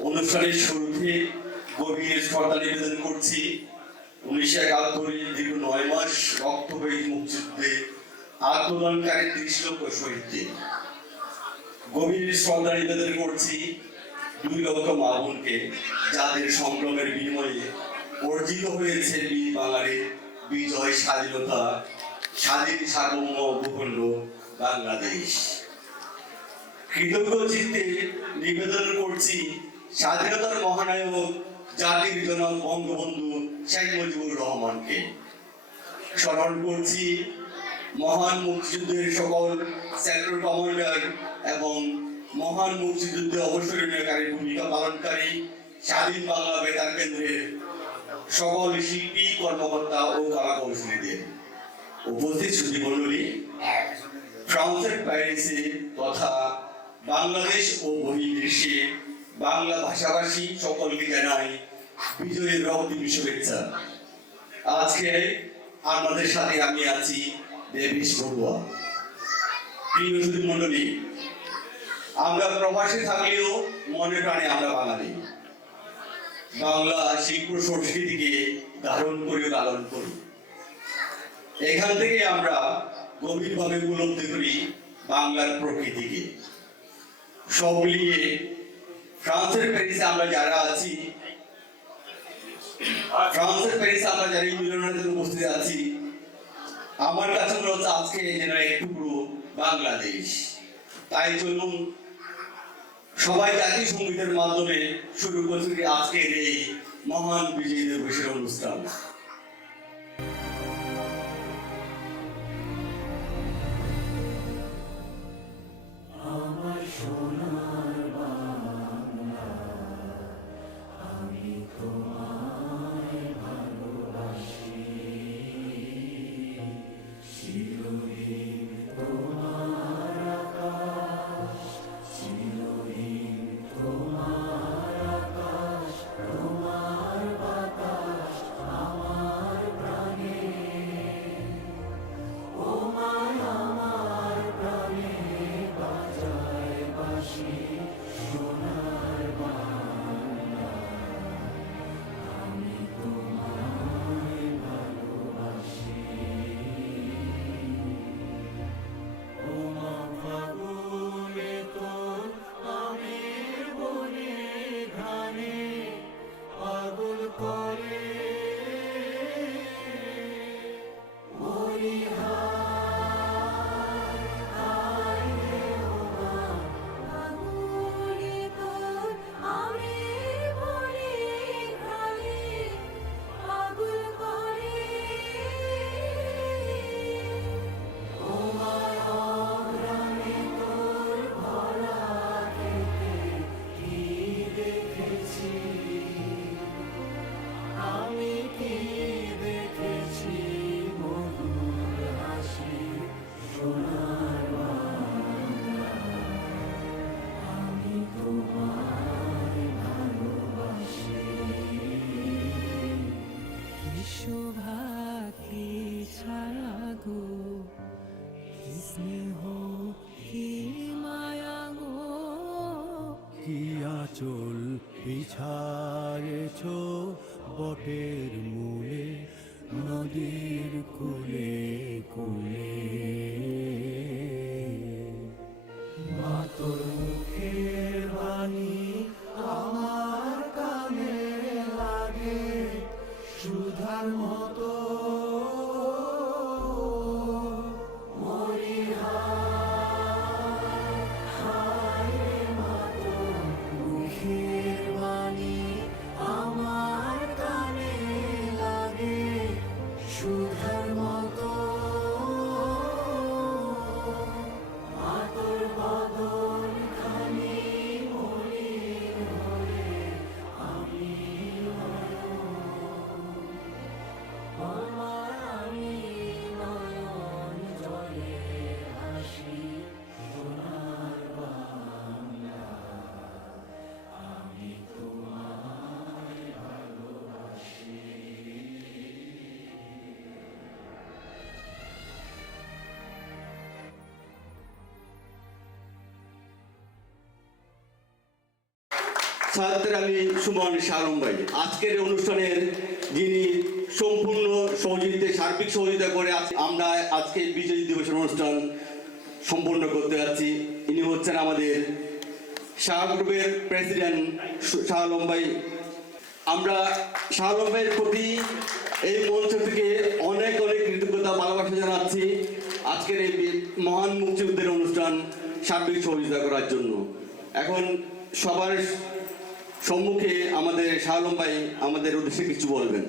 অনুষ্ঠানের শুরুতে গভীর শ্রদ্ধা নিবেদন করছি 1971 দীর্ঘ 9 মাস রক্তবহী মুক্তিযুদ্ধে আত্মদানকারী 30 লক্ষ শহীদদের। গভীর শ্রদ্ধা নিবেদন করছি 2 লক্ষ মা বোনকে, যাদের সংগ্রামের বিনিময়ে অর্জিত হয়েছে বীর বাঙালির বিজয়, স্বাধীনতা, স্বাধীন সার্বভৌম ভূখণ্ড বাংলাদেশ। কৃতজ্ঞ চিত্তে নিবেদন করছি স্বাধীনতার মহানায়ক জাতির জনক বঙ্গবন্ধু শেখ মুজিবুর রহমানকে। স্মরণ করছি মহান মুক্তিযুদ্ধের সকল সেক্টর কমান্ডার এবং মহান মুক্তিযুদ্ধে অবসরণীয়কারী ভূমিকা পালনকারী স্বাধীন বাংলা বেতার কেন্দ্রের সকল শিল্পী, কর্মকর্তা ও কলাকৌশলীদের। উপস্থিত সুধীমণ্ডলী, ফ্রান্সের প্যারিসে তথা বাংলাদেশ ও বহির্বিশ্বে বাংলা ভাষাভাষী সকলকে জানাই বিজয়ের রক্তিম শুভেচ্ছা। আজকে আমাদের সাথে আমি আছি দেবেশ বড়ুয়া। প্রিয় সুধীমণ্ডলী, আমরা প্রবাসে থাকলেও মনে প্রাণে আমরা বাঙালি। বাংলা শিল্প সংস্কৃতিকে ধারণ করি ও লালন করি। এখান থেকে আমরা গভীরভাবে উপলব্ধি করি বাংলার প্রকৃতিকে। সব মিলিয়ে ফ্রান্সের প্যারিসে আমরা যারা আছি, যারা এই মিলনায়তনে উপস্থিত আছি, আমার কাছে মনে হচ্ছে আজকে যেন একটু পুরো বাংলাদেশ। তাই চলুন সবাই জাতীয় সঙ্গীতের মাধ্যমে শুরু করছি আজকের এই মহান বিজয় দিবসের অনুষ্ঠান। চুল বিছায়েছ বটের মূলে, নদীর কূলে কূলে। মা তোর মুখের বাণী আমার কানে লাগে সুধার মতো। সাদ্দার আলী সুমন শালম ভাই আজকের অনুষ্ঠানের যিনি সম্পূর্ণ সহযোগিতায় সার্বিক সহযোগিতা করে আমরা আজকে বিজয় দিবসের অনুষ্ঠান সম্পূর্ণ করতে যাচ্ছি। ইনি হচ্ছেন আমাদের শাহ গ্রুপের প্রেসিডেন্ট শাহ আলম ভাই। আমরা শাহ আলম ভাইয়ের প্রতি এই মঞ্চ থেকে অনেক অনেক কৃতজ্ঞতা ভালোবাসা জানাচ্ছি আজকের এই মহান মুক্তিযুদ্ধের অনুষ্ঠান সার্বিক সহযোগিতা করার জন্য। এখন সবার সম্মুখে আমাদের শাহ আলম ভাই আমাদের উদ্দেশ্যে কিছু বলবেন।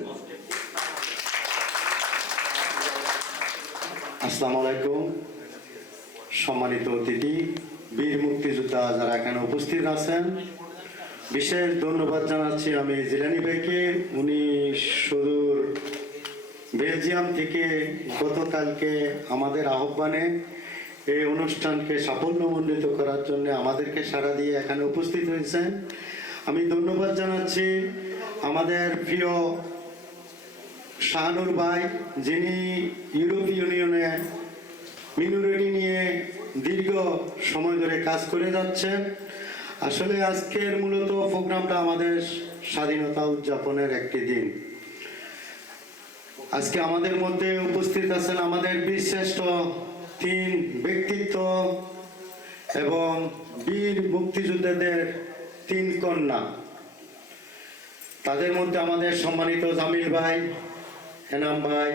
আসসালামু আলাইকুম। সম্মানিত অতিথি, বীর মুক্তিযোদ্ধা যারা এখানে উপস্থিত আছেন, বিশেষ ধন্যবাদ জানাচ্ছি আমি জিলানি ভাইকে। উনি সুদূর বেলজিয়াম থেকে গতকালকে আমাদের আহ্বানে এই অনুষ্ঠানকে সাফল্যমণ্ডিত করার জন্য আমাদেরকে সাড়া দিয়ে এখানে উপস্থিত হয়েছেন। আমি ধন্যবাদ জানাচ্ছি আমাদের প্রিয় শাহানুর ভাই, যিনি ইউরোপীয় ইউনিয়নে মিনরিটি নিয়ে দীর্ঘ সময় ধরে কাজ করে যাচ্ছেন। আসলে আজকের মূলত প্রোগ্রামটা আমাদের স্বাধীনতা উদযাপনের একটি দিন। আজকে আমাদের মধ্যে উপস্থিত আছেন আমাদের বীরশ্রেষ্ঠ 3 ব্যক্তিত্ব এবং বীর মুক্তিযোদ্ধাদের 3 কন্যা। তাদের মধ্যে আমাদের সম্মানিত জামিল ভাই, এনাম ভাই,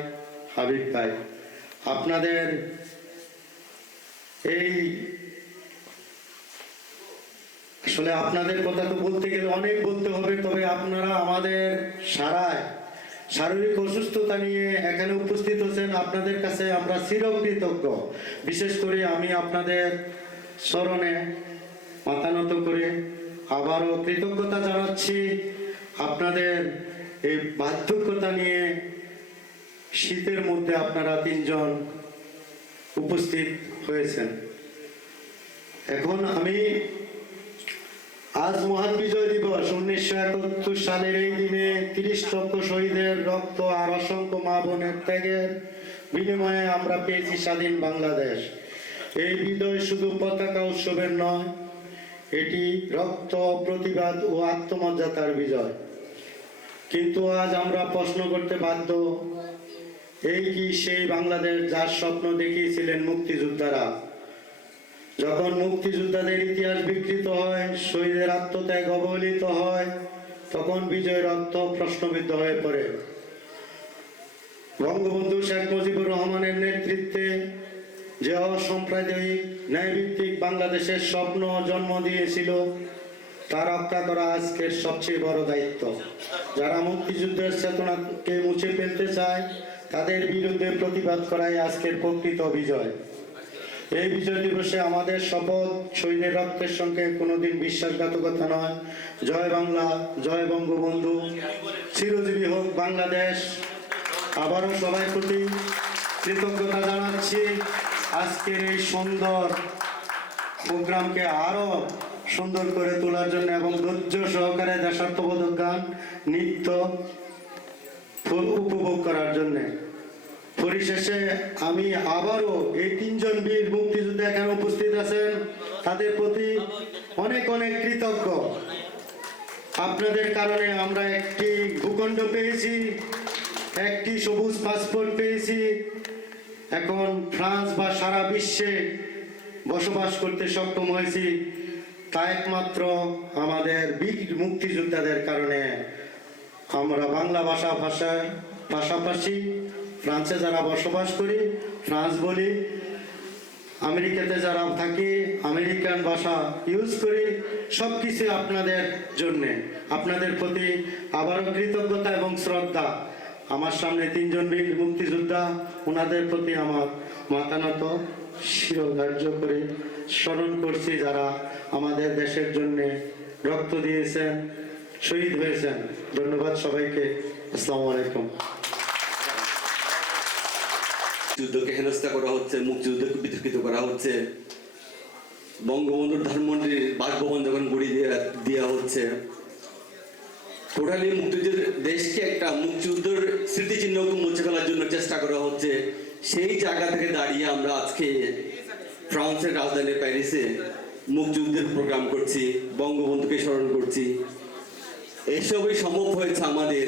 হাবিব ভাই। আপনাদের এই আসলে আপনাদের কথা তো বলতে গেলে অনেক বলতে হবে, তবে আপনারা আমাদের শারীরিক অসুস্থতা নিয়ে এখানে উপস্থিত হচ্ছেন, আপনাদের কাছে আমরা চিরকৃতজ্ঞ। বিশেষ করে আমি আপনাদের স্মরণে মাথা নত করে আবারও কৃতজ্ঞতা জানাচ্ছি। আপনাদের এই বার্ধক্যতা নিয়ে শীতের মধ্যে আপনারা 3 জন উপস্থিত হয়েছেন। এখন আমি আজ মহান বিজয় দিবস 1971 সালের এই দিনে 30 লক্ষ শহীদের রক্ত আর অসংখ্য মা বোনের ত্যাগের বিনিময়ে আমরা পেয়েছি স্বাধীন বাংলাদেশ। এই বিজয় শুধু পতাকা উৎসবের নয়, এটি রক্ত, প্রতিবাদ ও আত্মমর্যাদার বিজয়। কিন্তু আজ আমরা প্রশ্ন করতে বাধ্য, এই কি সেই বাংলাদেশ যার স্বপ্ন দেখিয়েছিলেন মুক্তিযোদ্ধারা? যখন মুক্তিযোদ্ধাদের ইতিহাস বিকৃত হয়, শহীদের আত্মত্যাগ অবহেলিত হয়, তখন বিজয়ের অর্থ প্রশ্নবিদ্ধ হয়ে পড়ে। বঙ্গবন্ধু শেখ মুজিবুর রহমানের নেতৃত্বে যে অসাম্প্রদায়িক ন্যায়ভিত্তিক বাংলাদেশের স্বপ্ন জন্ম দিয়েছিল, তা রক্ষা করা আজকের সবচেয়ে বড় দায়িত্ব। যারা মুক্তিযুদ্ধের চেতনাকে মুছে ফেলতে চায়, তাদের বিরুদ্ধে প্রতিবাদ করাই আজকের প্রকৃত বিজয়। এই বিজয় দিবসে আমাদের শপথ, শহীদের রক্তের সঙ্গে কোনোদিন বিশ্বাসঘাতকতা নয়। জয় বাংলা, জয় বঙ্গবন্ধু, চিরজীবী হোক বাংলাদেশ। আবারও সবাই প্রতি কৃতজ্ঞতা জানাচ্ছি আজকের এই সুন্দর প্রোগ্রামকে আরো সুন্দর করে তোলার জন্য এবং ধৈর্য সহকারে দেশাত্মবোধক গান, নৃত্য উপভোগ করার জন্য। পরিশেষে আমি আবারও এই 3 জন বীর মুক্তিযোদ্ধা এখানে উপস্থিত আছেন, তাদের প্রতি অনেক অনেক কৃতজ্ঞ। আপনাদের কারণে আমরা একটি ভূখণ্ড পেয়েছি, একটি সবুজ পাসপোর্ট পেয়েছি। এখন ফ্রান্স বা সারা বিশ্বে বসবাস করতে সক্ষম হয়েছি, তা একমাত্র আমাদের বীর মুক্তিযোদ্ধাদের কারণে। আমরা বাংলা ভাষায় পাশাপাশি ফ্রান্সে যারা বসবাস করি ফ্রান্স বলি, আমেরিকাতে যারা থাকি আমেরিকান ভাষা ইউজ করি। সবকিছু আপনাদের জন্যে, আপনাদের প্রতি আবারও কৃতজ্ঞতা এবং শ্রদ্ধা। আমার সামনে 3 জন বীর মুক্তিযোদ্ধা, ওনাদের প্রতি আমার মাথা নত শিরোধার্য করে স্মরণ করছি, যারা আমাদের দেশের জন্য রক্ত দিয়েছেন, শহীদ হয়েছেন। ধন্যবাদ সবাইকে। আসসালামু আলাইকুম। যুদ্ধকে হেনস্থা করা হচ্ছে, মুক্তিযুদ্ধকে বিতর্কিত করা হচ্ছে, বঙ্গবন্ধুর ধানমন্ডির বাসভবন যখন গুড়ি দেওয়া হচ্ছে, টোটালি মুক্তিযুদ্ধের দেশকে একটা মুক্তিযুদ্ধের স্মৃতিচিহ্নকে মুছে ফেলার জন্য চেষ্টা করা হচ্ছে। সেই জায়গা থেকে দাঁড়িয়ে আমরা আজকে ফ্রান্সের রাজধানী প্যারিসে মুক্তিযুদ্ধের প্রোগ্রাম করছি, বঙ্গবন্ধুকে স্মরণ করছি। এসবই সম্ভব হয়েছে আমাদের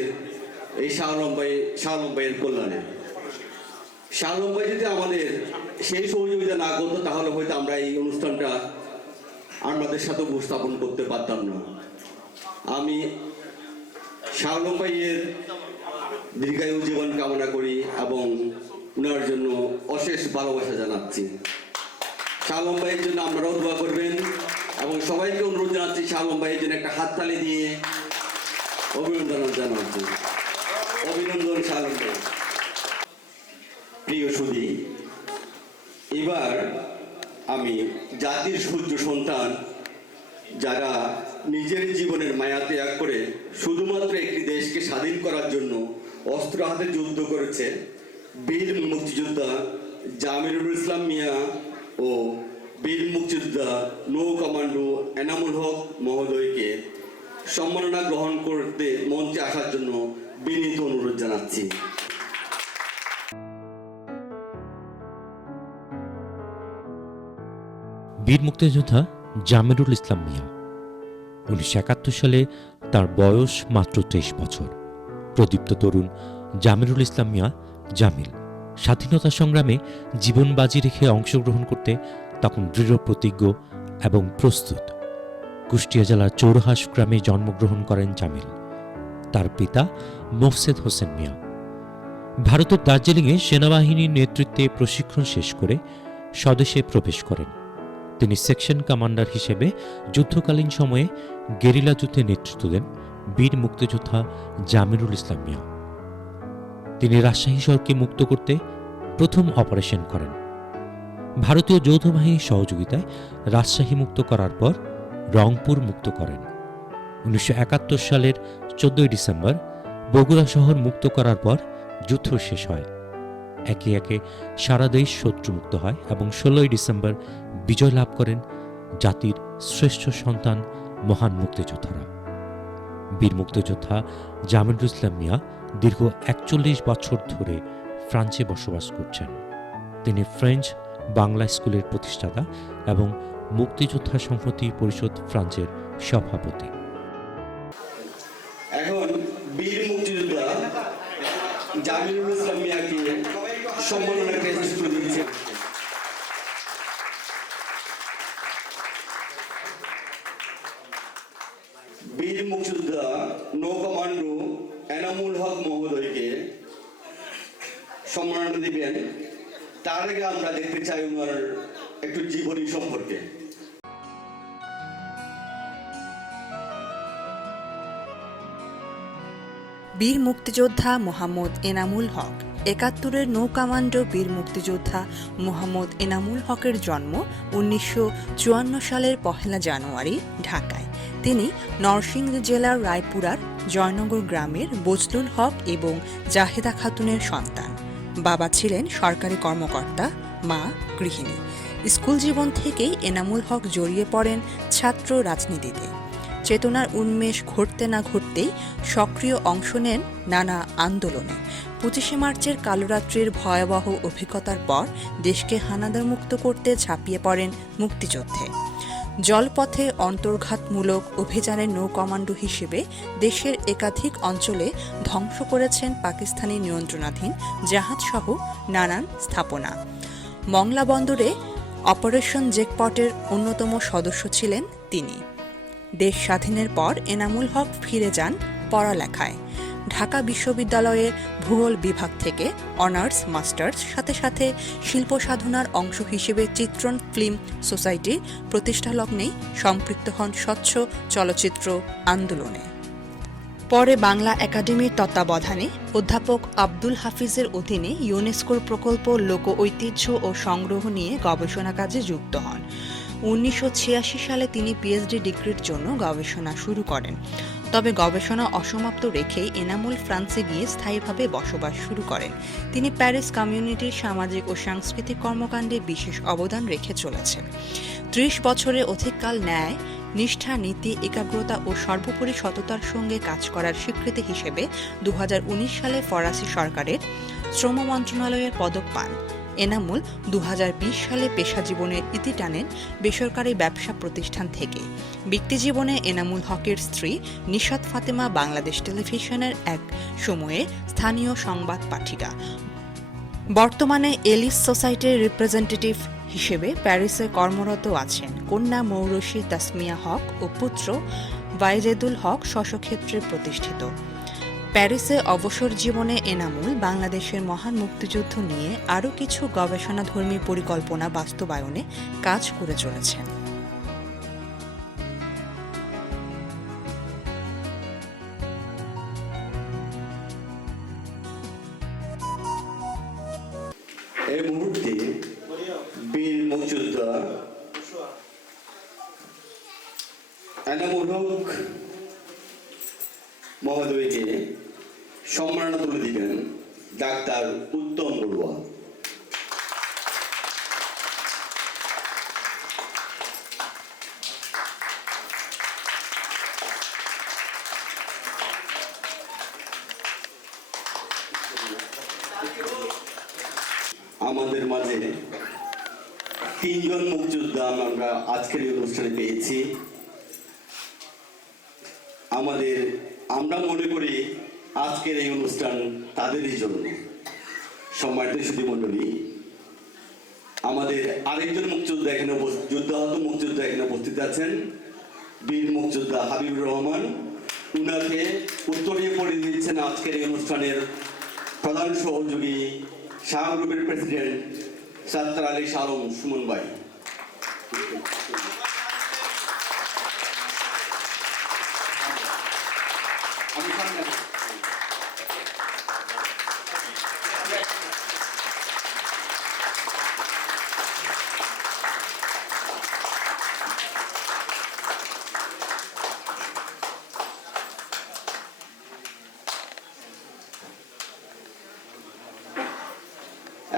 এই শাহ আলম ভাইয়ের কল্যাণে। শাহ আলম ভাই যদি আমাদের সেই সহযোগিতা না করতো তাহলে হয়তো আমরা এই অনুষ্ঠানটা আমাদের সাথে উপস্থাপন করতে পারতাম না। আমি শাহ আলম ভাইয়ের দীর্ঘায়ু জীবন কামনা করি এবং ওনার জন্য অশেষ ভালোবাসা জানাচ্ছি। শাহ আলম ভাইয়ের জন্য আপনারাও দোয়া করবেন এবং সবাইকে অনুরোধ জানাচ্ছি শাহ আলম ভাইয়ের জন্য একটা হাততালি দিয়ে অভিনন্দন জানাচ্ছি। অভিনন্দন শাহ আলম ভাই। প্রিয় সুধী, এবার আমি জাতির সূর্য সন্তান যারা নিজের জীবনের মায়া ত্যাগ করে শুধুমাত্র একটি দেশকে স্বাধীন করার জন্য অস্ত্র হাতে যুদ্ধ করেছে, বীর মুক্তিযোদ্ধা জামিরুল ইসলাম মিয়া ও বীর মুক্তিযোদ্ধা নৌ কমান্ডো এনামুল হক মহোদয়কে সম্মাননা গ্রহণ করতে মঞ্চে আসার জন্য বিনীত অনুরোধ জানাচ্ছি। বীর মুক্তিযোদ্ধা জামিরুল ইসলাম মিয়া 1971 সালে তার বয়স মাত্র 23 বছর। প্রদীপ্ত তরুণ জামিরুল ইসলাম মিয়া জামিল স্বাধীনতা সংগ্রামে জীবন বাজি রেখে অংশগ্রহণ করতে তখন দৃঢ় প্রতিজ্ঞ এবং প্রস্তুত। কুষ্টিয়া জেলার চৌরহাস গ্রামে জন্মগ্রহণ করেন জামিল। তার পিতা মোফসেদ হোসেন মিয়া ভারতের দার্জিলিংয়ে সেনাবাহিনীর নেতৃত্বে প্রশিক্ষণ শেষ করে স্বদেশে প্রবেশ করেন। তিনি সেকশন কমান্ডার হিসেবে যুদ্ধকালীন সময়ে গেরিলা যুদ্ধে নেতৃত্ব দেন বীর মুক্তিযোদ্ধা জামিরুল ইসলাম মিয়া। তিনি রাজশাহী শহরকে মুক্ত করতে প্রথম অপারেশন করেন। ভারতীয় যৌথ বাহিনীর সহযোগিতায় রাজশাহী মুক্ত করার পর রংপুর মুক্ত করেন। 1971 সালের 14 ডিসেম্বর বগুড়া শহর মুক্ত করার পর যুদ্ধ শেষ হয়। একে একে সারা দেশ শত্রুমুক্ত হয় এবং 16 ডিসেম্বর বিজয় লাভ করেন জাতির শ্রেষ্ঠ সন্তান মহান মুক্তিযোদ্ধারা। বীর মুক্তিযোদ্ধা জামিরুল ইসলাম মিয়া দীর্ঘ 41 বছর ধরে ফ্রান্সে বসবাস করছেন। তিনি ফ্রেঞ্চ বাংলা স্কুলের প্রতিষ্ঠাতা এবং মুক্তিযোদ্ধা সংহতি পরিষদ ফ্রান্সের সভাপতি। এখন বীর মুক্তিযোদ্ধা জামিরুল ইসলাম মিয়াকে সম্মাননা ক্রেস্ট তুলে দিয়েছে। বীর মুক্তিযোদ্ধা নৌ কমান্ডো এনামুল হক মহোদয়কে সম্মাননা দিবেন। তার আগে আমরা দেখতে চাই ওনার একটু জীবনী সম্পর্কে। বীর মুক্তিযোদ্ধা মোহাম্মদ এনামুল হক ৭১-এর নৌ কমান্ডো বীর মুক্তিযোদ্ধা মোহাম্মদ এনামুল হকের জন্ম 1954 সালের 1 জানুয়ারি ঢাকায়। তিনি নরসিংদী জেলার রায়পুরার জয়নগর গ্রামের বজলুল হক এবং জাহেদা খাতুনের সন্তান। বাবা ছিলেন সরকারি কর্মকর্তা, মা গৃহিণী। স্কুল জীবন থেকেই এনামুল হক জড়িয়ে পড়েন ছাত্র রাজনীতিতে। চেতনার উন্মেষ ঘটতে না ঘটতেই সক্রিয় অংশ নেন নানা আন্দোলনে। 25শে মার্চের কালোরাত্রির ভয়াবহ অভিজ্ঞতার পর দেশকে হানাদার মুক্ত করতে ঝাঁপিয়ে পড়েন মুক্তিযুদ্ধে। জলপথে অন্তর্ঘাতমূলক অভিযানের নৌ কমান্ডো হিসেবে দেশের একাধিক অঞ্চলে ধ্বংস করেছেন পাকিস্তানি নিয়ন্ত্রণাধীন জাহাজসহ নানান স্থাপনা। মংলা বন্দরে অপারেশন জ্যাকপটের অন্যতম সদস্য ছিলেন তিনি। দেশ স্বাধীনের পর এনামুল হক ফিরে যান পড়ালেখায়। ঢাকা বিশ্ববিদ্যালয়ের ভূগোল বিভাগ থেকে অনার্স মাস্টার্স সাথে সাথে শিল্প সাধনার অংশ হিসেবে চিত্রণ ফিল্ম সোসাইটির প্রতিষ্ঠা লগ্নেই সম্পৃক্ত হন স্বচ্ছ চলচ্চিত্র আন্দোলনে। পরে বাংলা একাডেমির তত্ত্বাবধানে অধ্যাপক আব্দুল হাফিজের অধীনে ইউনেস্কোর প্রকল্প লোক ঐতিহ্য ও সংগ্রহ নিয়ে গবেষণা কাজে যুক্ত হন। 1986 সালে তিনি পিএইচডি ডিগ্রির জন্য গবেষণা শুরু করেন। তবে গবেষণা অসমাপ্ত রেখেই এনামুল ফ্রান্সে গিয়ে স্থায়ীভাবে বসবাস শুরু করেন। তিনি প্যারিস কমিউনিটির সামাজিক ও সাংস্কৃতিক কর্মকাণ্ডে বিশেষ অবদান রেখে চলেছেন। 30 বছরের অধিককাল ন্যায়, নিষ্ঠা, নীতি, একাগ্রতা ও সর্বোপরি সততার সঙ্গে কাজ করার স্বীকৃতি হিসেবে 2019 সালে ফরাসি সরকারের শ্রম মন্ত্রণালয়ের পদক পান। এনামুল 2020 সালে পেশা জীবনের ইতি টানেন বেসরকারি ব্যবসা প্রতিষ্ঠান থেকে। ব্যক্তিজীবনে এনামুল হকের স্ত্রী নিশাত ফাতেমা বাংলাদেশ টেলিভিশনের এক সময়ে স্থানীয় সংবাদ পাঠিকা। বর্তমানে এলিস সোসাইটির রিপ্রেজেন্টেটিভ হিসেবে প্যারিসে কর্মরত আছেন। কন্যা মৌরুশি তাসমিয়া হক ও পুত্র ওয়াইজেদুল হক স্বস্বক্ষেত্রে প্রতিষ্ঠিত। প্যারিসে অবসর জীবনে এনামুল বাংলাদেশের মহান মুক্তিযুদ্ধ নিয়ে আরও কিছু গবেষণাধর্মী পরিকল্পনা বাস্তবায়নে কাজ করে চলেছেন। এই মুহূর্তে বীর মুক্তিযোদ্ধা এনামুল হক মহোদয়কে সম্মাননা তুলে দিবেন ডাক্তার উত্তম বড়ুয়া। আমাদের মাঝে তিনজন মুক্তিযোদ্ধা আমরা আজকের এই অনুষ্ঠানে পেয়েছি। আমরা মনে করি আজকের এই অনুষ্ঠান তাদেরই জন্য। সম্মানিত সুধীমণ্ডলী, আমাদের আরেকজন মুক্তিযোদ্ধা এখানে যুদ্ধাহত মুক্তিযোদ্ধা এখানে উপস্থিত আছেন, বীর মুক্তিযোদ্ধা হাবিবুর রহমান। উনাকে উত্তরীয় পরিয়ে দিচ্ছেন আজকের এই অনুষ্ঠানের প্রধান সহযোগী শাহ গ্রুপের প্রেসিডেন্ট সাত্তার আলী শালম সুমন ভাই।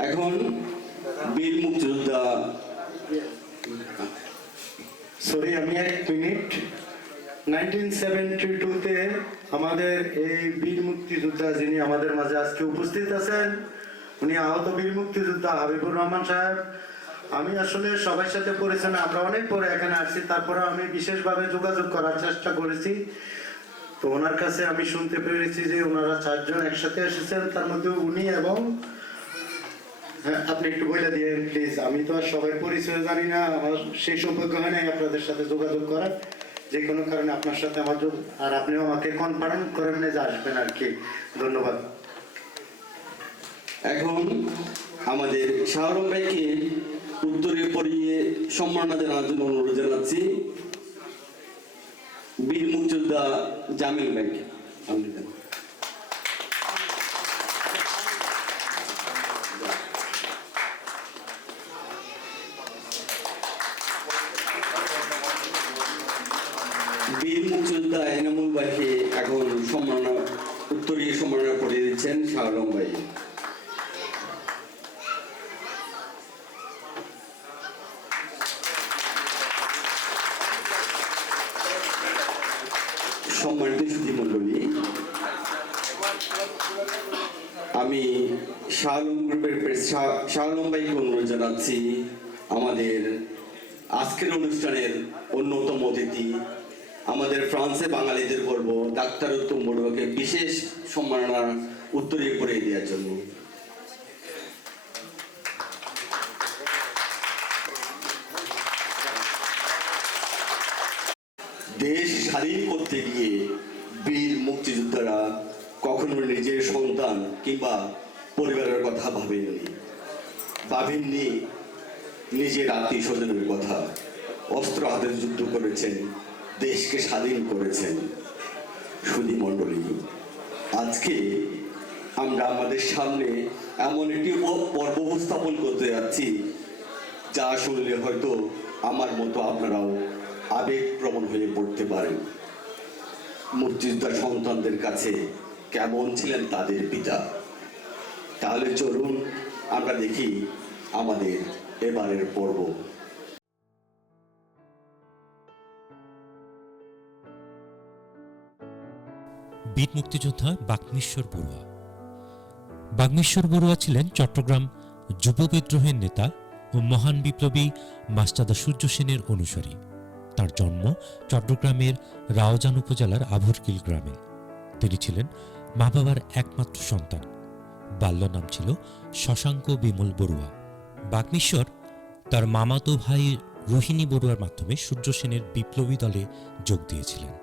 এখন বীর মুক্তিযোদ্ধা আমি 1 মিনিট। 1972-তে আমাদের এই বীর মুক্তিযোদ্ধা যিনি আমাদের মাঝে আজকে উপস্থিত আছেন, উনি আহত বীর মুক্তিযোদ্ধা হাবিবুর রহমান সাহেব। আমি আসলে সবার সাথে পরিচয়, আমরা অনেক পরে এখানে আসছি, তারপরে আমি বিশেষভাবে যোগাযোগ করার চেষ্টা করেছি। তো ওনার কাছে আমি শুনতে পেরেছি যে ওনারা 4 জন একসাথে এসেছেন, তার মধ্যে উনি এবং হ্যাঁ, আপনি একটু বলে দিয়ে প্লিজ। আমি তো আর সবাই পরিচয় জানি না, আমার সেই সৌভাগ্য হয় নাই আপনাদের সাথে যোগাযোগ করার। যে কোনো কারণে আপনার সাথে আমার আর আপনিও আমাকে কনফার্ম করেন যে আসবেন আর কি। ধন্যবাদ। এখন আমাদের শাহরুখ ভাইকে উত্তরে পড়িয়ে সম্মাননা জানানোর জন্য অনুরোধ জানাচ্ছি বীর মুক্তিযোদ্ধা জামিল ভাইকে। বীর মুক্তিযোদ্ধা এনামুল ভাইকে এখন উত্তরীয় সম্মাননা পড়িয়ে দিচ্ছেন শাহরুখ ভাই। সম্মানিত সুধীমণ্ডলী, আমি শাহলম গ্রুপের শাহলম ভাইকে অনুরোধ জানাচ্ছি আমাদের আজকের অনুষ্ঠানের অন্যতম অতিথি, আমাদের ফ্রান্সে বাঙালিদের গর্ব ডাক্তার উত্তম বড়ুয়াকে বিশেষ সম্মাননা উত্তরীয় করে দেওয়ার জন্য। দেশ স্বাধীন করতে গিয়ে বীর মুক্তিযোদ্ধারা কখনো নিজের সন্তান কিংবা পরিবারের কথা ভাবেননি নিজের আত্মীয় স্বজনের কথা। অস্ত্র হাতে যুদ্ধ করেছেন, দেশকে স্বাধীন করেছেন। সুধীমণ্ডলী, আজকে আমরা আমাদের সামনে এমন একটি পর্ব উপস্থাপন করতে যাচ্ছি যা শুনলে হয়তো আমার মতো আপনারাও আবেগপ্রবণ হয়ে পড়তে পারেন। মুক্তিযোদ্ধা সন্তানদের কাছে কেমন ছিলেন তাদের পিতা। তাহলে চলুন আমরা দেখি আমাদের এবারের পর্ব। বীর মুক্তিযোদ্ধা বাগ্মেশ্বর বড়ুয়া। বাগ্মেশ্বর বড়ুয়া ছিলেন চট্টগ্রাম যুব বিদ্রোহের নেতা ও মহান বিপ্লবী মাস্টারদা সূর্য সেনের অনুসারী। তার জন্ম চট্টগ্রামের রাউজান উপজেলার আভরকিল গ্রামে। তিনি ছিলেন মা বাবার একমাত্র সন্তান। বাল্য নাম ছিল শশাঙ্ক বিমল বড়ুয়া। বাগ্মিশ্বর তার মামাতো ভাই রোহিণী বড়ুয়ার মাধ্যমে সূর্য সেনের বিপ্লবী দলে যোগ দিয়েছিলেন।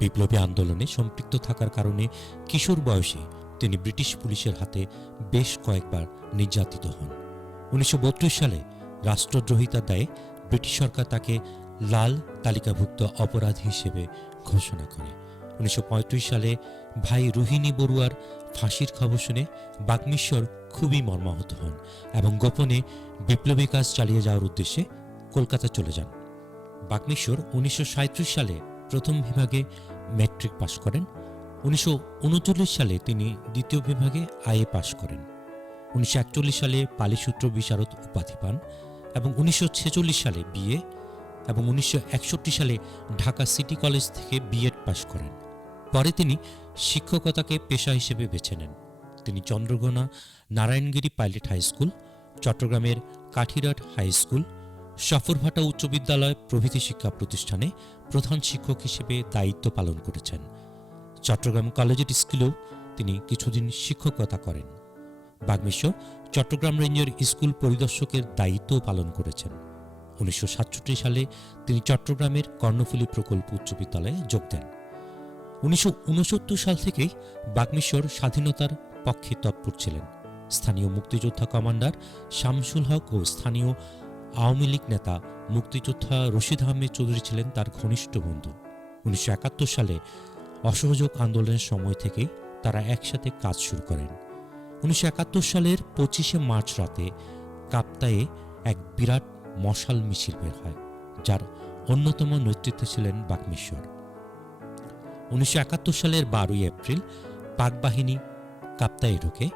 বিপ্লবী আন্দোলনে সম্পৃক্ত থাকার কারণে কিশোর বয়সে তিনি ব্রিটিশ পুলিশের হাতে বেশ কয়েকবার নির্যাতিত হন। 1932 সালে রাষ্ট্রদ্রোহিতার দায়ে ব্রিটিশ সরকার তাকে লাল তালিকাভুক্ত অপরাধী হিসেবে ঘোষণা করে। 1935 সালে ভাই রোহিণী বড়ুয়ার ফাঁসির খবর শুনে বাগ্মিশ্বর খুবই মর্মাহত হন এবং গোপনে বিপ্লবী কাজ চালিয়ে যাওয়ার উদ্দেশ্যে কলকাতা চলে যান। বাগ্মিশ্বর 1937 সালে প্রথম বিভাগে ম্যাট্রিক পাশ করেন। 1939 সালে তিনি দ্বিতীয় বিভাগে আইএ পাশ করেন। 1941 সালে পালিসূত্র বিশারদ উপাধি পান এবং 1946 সালে বিএ এবং 1961 সালে ঢাকা সিটি কলেজ থেকে বিএড পাশ করেন। পরে তিনি শিক্ষকতাকে পেশা হিসেবে বেছে নেন। তিনি চন্দ্রঘোনা নারায়ণগিরি পাইলট হাই স্কুল, চট্টগ্রামের কাঠিরাট হাই স্কুল, সফরভাটা উচ্চ বিদ্যালয় প্রভৃতি শিক্ষা প্রতিষ্ঠানে প্রধান শিক্ষক হিসেবে দায়িত্ব পালন করেছেন। চট্টগ্রাম কলেজিয়েট স্কুলেও তিনি কিছুদিন শিক্ষকতা করেন। বাগ্মিশ্বর চট্টগ্রাম রেঞ্জের স্কুল পরিদর্শকের দায়িত্বও পালন করেছেন। 1967 সালে তিনি চট্টগ্রামের কর্ণফুলী প্রকল্প উচ্চ বিদ্যালয়ে যোগ দেন। 1969 সাল থেকেই বাগ্মিশ্বর স্বাধীনতার পক্ষে তৎপর ছিলেন। স্থানীয় মুক্তিযোদ্ধা কমান্ডার শামসুল হক ও স্থানীয় আওয়ামী লীগ নেতা মুক্তিযোদ্ধা রশিদ আহমেদ চৌধুরী ছিলেন তার ঘনিষ্ঠ বন্ধু। 1971 সালে অসহযোগ আন্দোলনের সময় থেকেই তারা একসাথে কাজ শুরু করেন। 1971 সালের 25শে মার্চ রাতে কাপ্তায়ে এক বিরাট মশাল মিছিল বের হয়, যার অন্যতম নেতৃত্বে ছিলেন বাগ্মিশ্বর। 1971 সালের 12ই এপ্রিল পাক বাহিনী কাপ্তায়ে ঢোকে।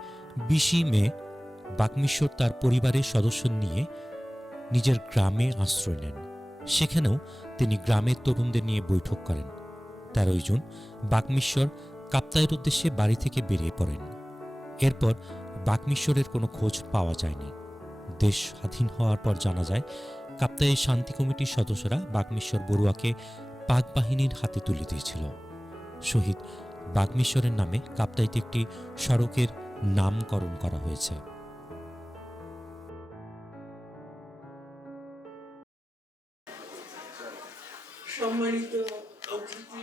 20 মে বাগ্মিশ্বর তার পরিবারের সদস্য নিয়ে নিজের গ্রামে আশ্রয় নেন। সেখানেও তিনি গ্রামের তরুণদের নিয়ে বৈঠক করেন। 13 জুন বাগ্মিশ্বর কাপ্তায়ের উদ্দেশ্যে বাড়ি থেকে বেরিয়ে পড়েন। এরপর বাগ্মিশ্বরের কোনো খোঁজ পাওয়া যায়নি। দেশ স্বাধীন হওয়ার পর জানা যায় কাপ্তায়ে শান্তি কমিটির সদস্যরা বাগ্মিশ্বর বড়ুয়াকে পাক বাহিনীর হাতে তুলে দিয়েছিল। শহীদ বাগ্মিশ্বরের নামে কাপ্তাইতে একটি সড়কের নামকরণ করা হয়েছে। সম্মানিত অতিথি,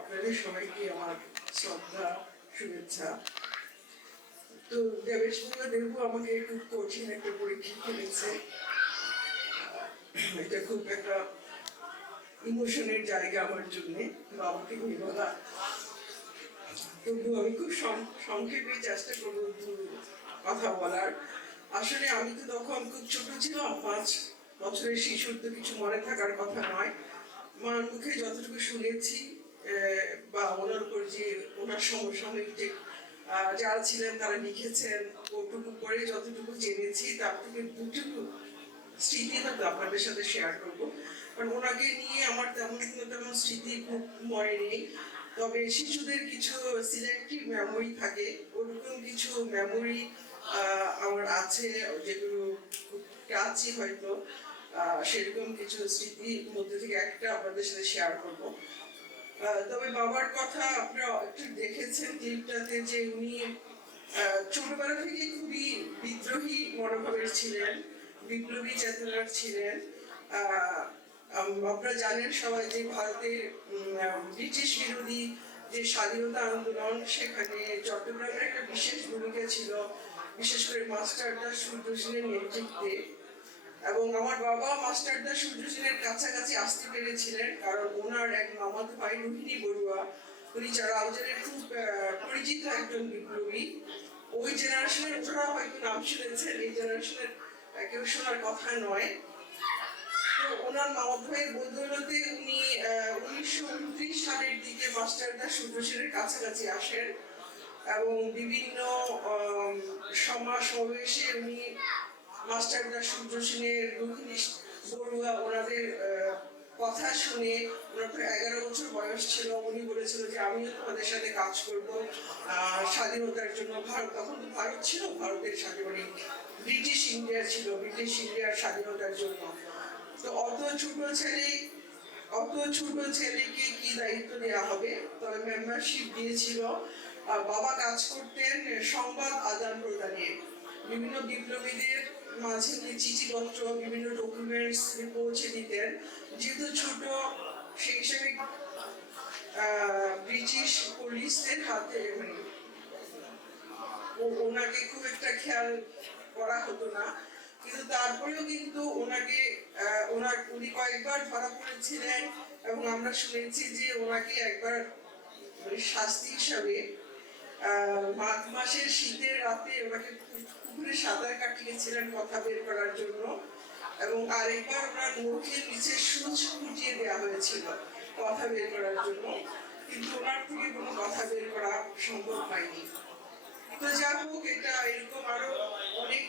আপনাদের সবাইকে আমার শ্রদ্ধা, শুভেচ্ছা। তো দেবেশ দেবু আমাকে খুব কঠিন একটা পরীক্ষা ফেলেছে। এটা খুব একটা ইমোশনের জায়গা আমার জন্য, বাবাকে নিয়ে বলা। তবু আমি খুব সংক্ষেপে চেষ্টা করবো কথা বলার। আসলে আমি তো তখন খুব ছোট ছিলাম, 5 বছরের শিশুর তো কিছু মনে থাকার কথা নয়। মার মুখে যতটুকু শুনেছি বা ওনার উপর যে ওনার সমসাময়িক যে যারা ছিলেন তারা লিখেছেন, ওটুকু পরে যতটুকু জেনেছি তার থেকে দুটুকু স্মৃতি হয়তো আপনাদের সাথে শেয়ার করবো। কারণ ওনাকে নিয়ে আমার তেমন স্মৃতি খুব মনে নেই। তবে শিশুদের কিছু সিলেক্টিভ মেমোরি থাকে, ওরকম কিছু মেমোরি আমার আছে, যেগুলো খুব কাছে হয়তো সেরকম কিছু স্মৃতির মধ্যে থেকে একটা আপনাদের সাথে শেয়ার করবো। তবে বাবার কথা আপনারা একটু দেখেছেন ক্লিপটাতে, যে উনি ছোটবেলা থেকে খুবই বিদ্রোহী মনোভাবের ছিলেন, বিপ্লবী চেতনার ছিলেন। আপনারা জানেন সবাই যে ভারতের ব্রিটিশ বিরোধী যে স্বাধীনতা আন্দোলন, সেখানে চট্টগ্রামের একটা বিশেষ ভূমিকা ছিল, বিশেষ করে মাস্টারদা সূর্য সেনের নেতৃত্বে। এবং আমার বাবা মাস্টারদা সূর্য সেনের কাছাকাছি আসতে পেরেছিলেন কারণ ওনার এক মামাতো ভাই রোহিণী বড়ুয়া, উনি রাউজানের খুব পরিচিত একজন বিপ্লবী। ওই জেনারেশনের ওরা হয়তো নাম শুনেছেন, এই জেনারেশনের কেউ শোনার কথা নয়। তো ওনার মামাতো ভাইয়ের বদৌলতে উনি 1929 সালের দিকে মাস্টারদা সূর্য সেনের কাছাকাছি আসেন এবং বিভিন্ন সমাবেশে উনি মাস্টারদা সূর্য সেনের, রোহিণী বড়ুয়া ওনাদের কথা শুনে, ওনার প্রায় 11 বছর বয়স ছিল, উনি বলেছিল যে আমিও তোমাদের সাথে কাজ করব স্বাধীনতার জন্য। ভারত তখন তো ভারত ছিল, ভারতের সাথে মানে ব্রিটিশ ইন্ডিয়া ছিল, ব্রিটিশ ইন্ডিয়ার স্বাধীনতার জন্য। তো অত ছোট ছেলেকে কি দায়িত্ব দেওয়া হবে, তবে মেম্বারশিপ দিয়েছিল। বাবা কাজ করতেন সংবাদ আদান প্রদানে, বিভিন্ন বিপ্লবীদের মাঝে চিঠিপত্র, বিভিন্ন ডকুমেন্টস পৌঁছে দিতেন। যেহেতু ছোট, সেই হিসেবে ব্রিটিশ পুলিশদের হাতে মানে ওনাকে খুব একটা খেয়াল করা হতো না, কিন্তু তারপরেও কিন্তু উনি কয়েকবার ধরা পড়েছিলেন, এবং আমরা শুনেছি যে ওনাকে একবার মানে শাস্তি হিসাবে মাঘ মাসের শীতের রাতে ওনাকে পুকুরে সাঁতার কাটিয়েছিলেন কথা বের করার জন্য, এবং আরেকবার ওনার মুখের নিচে সূচ ফুটিয়ে দেওয়া হয়েছিল কথা বের করার জন্য, কিন্তু ওনার থেকে কোনো কথা বের করা সম্ভব হয়নি। তো যা হোক, এটা এরকম আরো অনেক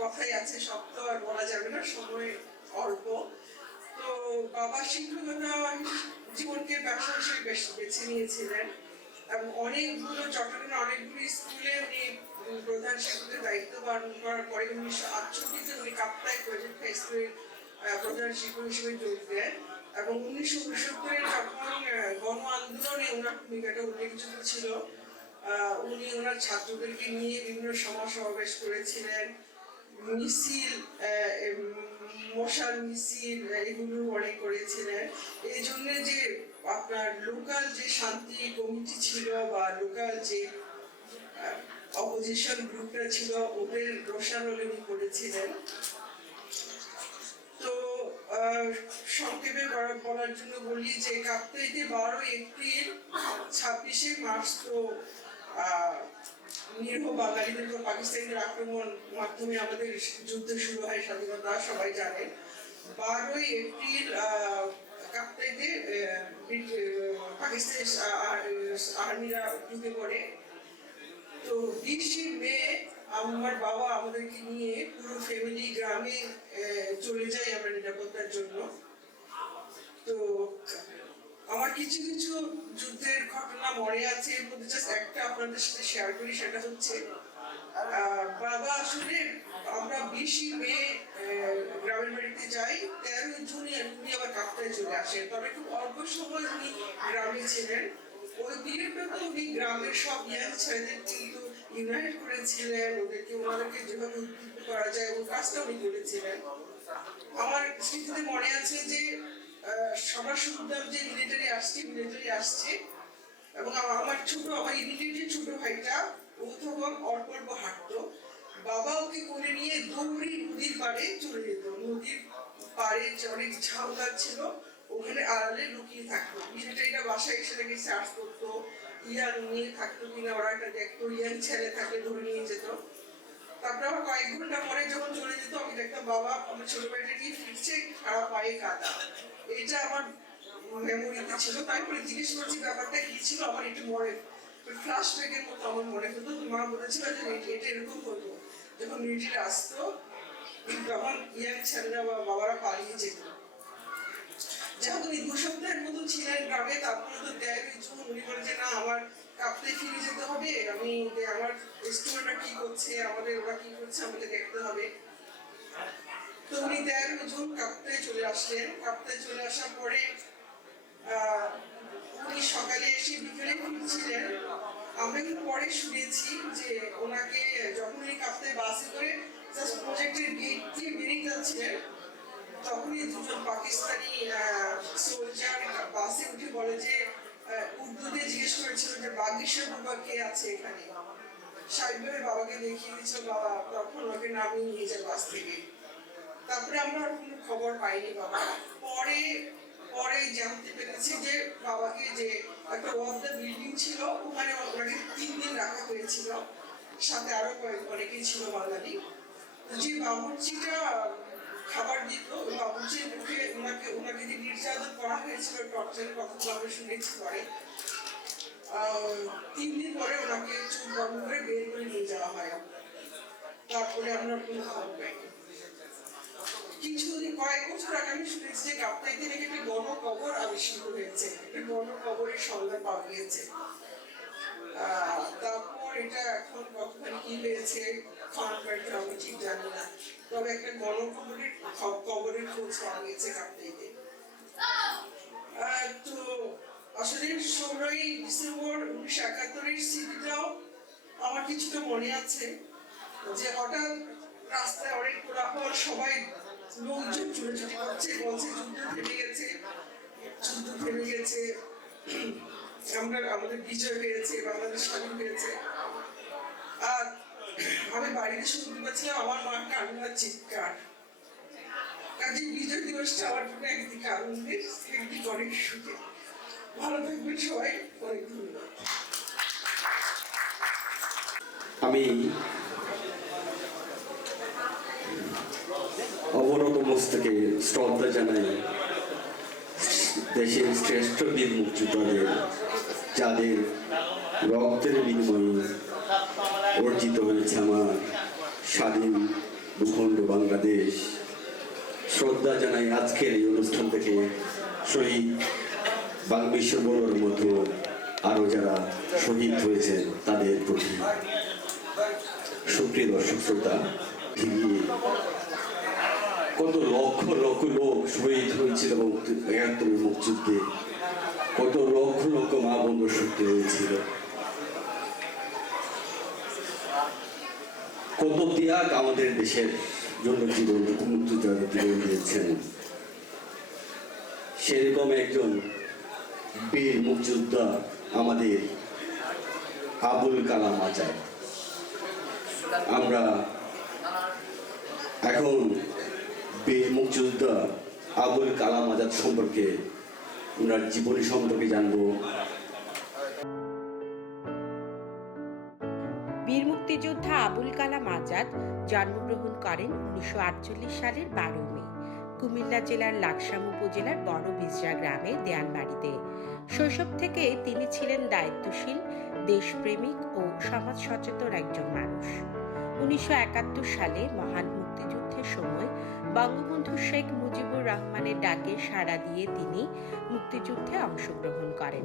কথাই আছে, সব তো আর বলা যাবে না, সময় অল্প। তো বাবা শিক্ষকতা জীবনকে ব্যবসা হিসেবে বেছে নিয়েছিলেন, এবং চট্টগ্রামের অনেকগুলি স্কুলে উনি প্রধান শিক্ষকের দায়িত্ব পালন করার পরে 1968 উনি কাপ্তাই প্রজেক্ট হাই স্কুলের প্রধান শিক্ষক হিসেবে যোগ দেন, এবং 1969 যখন গণ আন্দোলনে ওনার ভূমিকাটা উল্লেখযোগ্য ছিল। উনি ওনার ছাত্রদেরকে নিয়ে বিভিন্ন সমাবেশ করেছিলেন, মিছিল, মশাল মিছিল, এগুলো অনেক করেছিলেন। এই জন্য যে আপনার লোকাল যে শান্তি কমিটি ছিল বা লোকাল যে অপোজিশন গ্রুপটা ছিল, ওদের রোষানলে উনি করেছিলেন। তো সংক্ষেপে বলার জন্য বলি যে কাপ্তাইতে 12 এপ্রিল 26শে মার্চ তো নিরীহ বাঙালিদের উপর পাকিস্তানের আক্রমণ মাধ্যমে আমাদের যুদ্ধ শুরু হয়, স্বাধীনতা সবাই জানেন। 12 এপ্রিল কাপ্তাইতে পাকিস্তানের আর্মিরা ঢুকে পড়ে। তো 20 মে আমার বাবা আমাদেরকে নিয়ে পুরো ফ্যামিলি গ্রামে চলে যাই আমরা নিরাপত্তার জন্য। তো আমার কিছু যুদ্ধের ঘটনা মনে আছে, এর মধ্যে জাস্ট একটা আপনাদের সাথে শেয়ার করি। সেটা হচ্ছে বাবা আসলে আমরা 20 মে গ্রামের বাড়িতে যাই, 13 জুনে উনি আবার কাপ্তাই চলে আসেন, তবে খুব অল্প সময় উনি গ্রামে ছিলেন। ওই পিরিয়ডটা তো উনি গ্রামের সব ইয়াং ছেলেদের কিন্তু ইউনাইট করেছিলেন, ওনাদেরকে যেভাবে উদ্বুদ্ধ করা যায় ওই কাজটা উনি করেছিলেন। আমার স্মৃতিতে মনে আছে যে সবার শুনতাম যে মিলিটারি আসছে, এবং আমার ইমিডিয়েট যে ছোট ভাইটা ও তখন অল্প হাঁটতো, বাবা ওকে করে নিয়ে দৌড়ি নদীর পাড়ে চলে যেত। নদীর পাড়ে অনেক ঝাউ গাছ ছিল, ওখানে আড়ালে লুকিয়ে থাকতো। মিলিটারিরা বাসায় এসে দেখে সার্চ করতো, ইয়াং মেয়ে থাকতো কিনা ওরা একটা দেখতো, ইয়াং ছেলে থাকলে ধরে নিয়ে যেত। তারপরে আবার কয়েক ঘন্টা পরে যখন চলে যেত, আমি দেখতাম বাবা আমার ছোট ভাইটা গিয়ে ফিরছে, খারাপ পায়ে কাদা। এটা আমার মেমোরিতে ছিল। তারপরে জিজ্ঞেস করছি ব্যাপারটা কি ছিল, আমার একটু ফ্ল্যাশব্যাকের মতো আমার মনে হতো। মা বলেছিল যে এটা এরকম হতো যখন মিলিটারি আসতো, তখন ইয়াং ছেলেরা বা বাবারা পালিয়ে যেত। যেহেতু 2 সপ্তাহের মতো ছিলেন গ্রামে, তারপরে তো 13 জুন উনি বলেন যে না আমার কাপ্তাই ফিরে যেতে হবে, আমার স্টুডেন্টরা কি করছে, ওরা কি করছে আমাকে দেখতে হবে। তো উনি 13 জুন কাপ্তাই চলে আসলেন। কাপ্তাই চলে আসার পরে উনি সকালে এসে বিকেলে ফিরছিলেন। আমরা কিন্তু পরে শুনেছি যে ওনাকে যখন উনি কাপ্তাই বাসে করে জাস্ট প্রজেক্টের গেট দিয়ে বেরিয়ে যাচ্ছিলেন, তখনই 2জন পাকিস্তানি সোলজার বাসে উঠে বলে যে উর্দুতে জিজ্ঞেস করেছিল যে বাগেশ্বর বাবা কে আছে এখানে। স্বাভাবিকভাবে বাবাকে দেখিয়ে দিচ্ছিল, বাবা তখন ওকে নামিয়ে নিয়ে যায় বাস থেকে। তারপরে আমরা আর কোনো খবর পাইনি বাবা। পরে জানতে পেরেছি যে বাবাকে যে একটা ওয়ার্ডা বিল্ডিং ছিল, ওখানে ওনাকে 3 দিন রাখা হয়েছিল, সাথে আরো অনেকেই ছিল বাঙালি। যে বাবুর্চিটা খাবার দিত, ওই বাবুর্চির মুখে ওনাকে যে নির্যাতন করা হয়েছিল, টর্চারের কথা আমরা শুনেছি। পরে 3 দিন পরে ওনাকে চোখ বন্ধ করে বের করে নিয়ে যাওয়া হয়। তারপরে আমরা কোনো খবর পাইনি। কয়েক বছর আগে আমি শুনেছি যে কাপ্তাইতে নাকি একটা গণকবর আবিষ্কৃত হয়েছে, একটা গণকবরের সন্ধান পাওয়া গিয়েছে। তারপর এটা এখন কতখানি কি হয়েছে আমি ঠিক জানি না, তবে একটা কবরের খোঁজ পাওয়া গেছে কাপ্তাইতে। তো আসলে 16ই ডিসেম্বর 1971 স্মৃতিটাও আমার কিছুটা মনে আছে, যে হঠাৎ রাস্তায় অনেক কোলাহল, সবাই লোকজন ছুটাছুটি করছে, বলছে যুদ্ধ থেমে গেছে, যুদ্ধ থেমে গেছে, আমাদের বিজয় হয়েছে, বাংলাদেশ স্বাধীন হয়েছে। আর আমি বাড়িতে শুনতে পাচ্ছিলাম আমার মা কান্নার চিৎকার। কাজে বিজয় দিবসটা আমার জন্য একদিকে আনন্দের, একদিকে অনেক সুখে। ভালো থাকবেন সবাই, অনেক ধন্যবাদ। আমি অবনত মস্তকে শ্রদ্ধা জানাই দেশের শ্রেষ্ঠ বীর মুক্তিযোদ্ধাদের, যাদের রক্তের বিনিময়ে অর্জিত হয়েছে আমার স্বাধীন ভূখণ্ড বাংলাদেশ। শ্রদ্ধা জানাই আজকের এই অনুষ্ঠান থেকে শহীদ বাংলাদেশের বড়োর মতো আরো যারা শহীদ হয়েছে তাদের প্রতি। সুপ্রিয় দর্শক শ্রোতা, কত লক্ষ লক্ষ লোক শহীদ হয়েছিল ৭১ মুক্তিযুদ্ধে, কত লক্ষ লক্ষ মা বন্ধু শক্তি হয়েছিল, কত ত্যাগ আমাদের দেশের জন্য জীবন মুক্তিযোদ্ধা জীবন দিয়েছেন। সেরকম একজন বীর মুক্তিযোদ্ধা আমাদের আবুল কালাম আজাদ। আমরা এখন বীর মুক্তিযোদ্ধা আবুল কালাম আজাদ সম্পর্কে, ওনার জীবনী সম্পর্কে জানবো। বীর মুক্তিযোদ্ধা আবুল কালাম আজাদ জন্মগ্রহণ করেন 1948 সালের 12 মে কুমিল্লা জেলার লাকসাম উপজেলার বড় বিজরা গ্রামে দেয়ানবাড়িতে। শৈশব থেকে তিনি ছিলেন দায়িত্বশীল, দেশপ্রেমিক ও সমাজ সচেতন একজন মানুষ। 1971 সালে মহান মুক্তিযুদ্ধের সময় বঙ্গবন্ধু শেখ মুজিবুর রহমানের ডাকে সাড়া দিয়ে তিনি মুক্তিযুদ্ধে অংশগ্রহণ করেন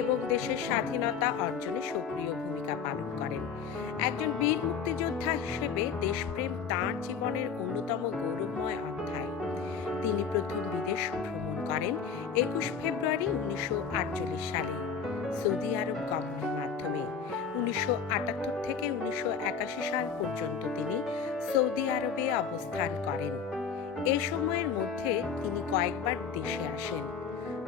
এবং দেশের স্বাধীনতা অর্জনে সক্রিয় ভূমিকা পালন করেন। একজন বীর মুক্তিযোদ্ধা হিসেবে দেশপ্রেম তাঁর জীবনের অন্যতম গৌরবময় অধ্যায়। তিনি প্রথম বিদেশ ভ্রমণ করেন 21 ফেব্রুয়ারি 1948 সালে সৌদি আরব গমনের মাধ্যমে। 1978 থেকে 1981 সাল পর্যন্ত তিনি সৌদি আরবে অবস্থান করেন। এই সময়ের মধ্যে তিনি কয়েকবার দেশে আসেন।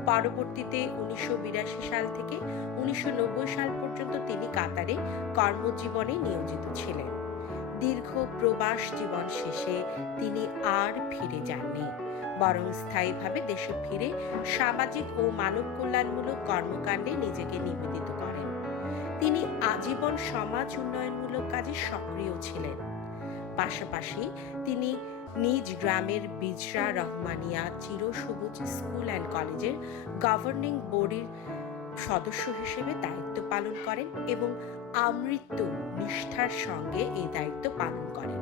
পরবর্তীতে 1982 সাল থেকে 1990 সাল পর্যন্ত তিনি কাতারে কর্মজীবনে নিয়োজিত ছিলেন। দীর্ঘ প্রবাস জীবন শেষে তিনি আর ফিরে যাননি, বরং স্থায়ীভাবে দেশে ফিরে সামাজিক ও মানব কল্যাণমূলক কর্মকাণ্ডে নিজেকে নিবেদিত করেন। তিনি আজীবন সমাজ উন্নয়নমূলক কাজে সক্রিয় ছিলেন। পাশাপাশি তিনি নিজ গ্রামের বিজরা রহমানিয়া চিরসবুজ স্কুল অ্যান্ড কলেজের গভর্নিং বোর্ডের সদস্য হিসেবে দায়িত্ব পালন করেন এবং আমৃত্যু নিষ্ঠার সঙ্গে এই দায়িত্ব পালন করেন।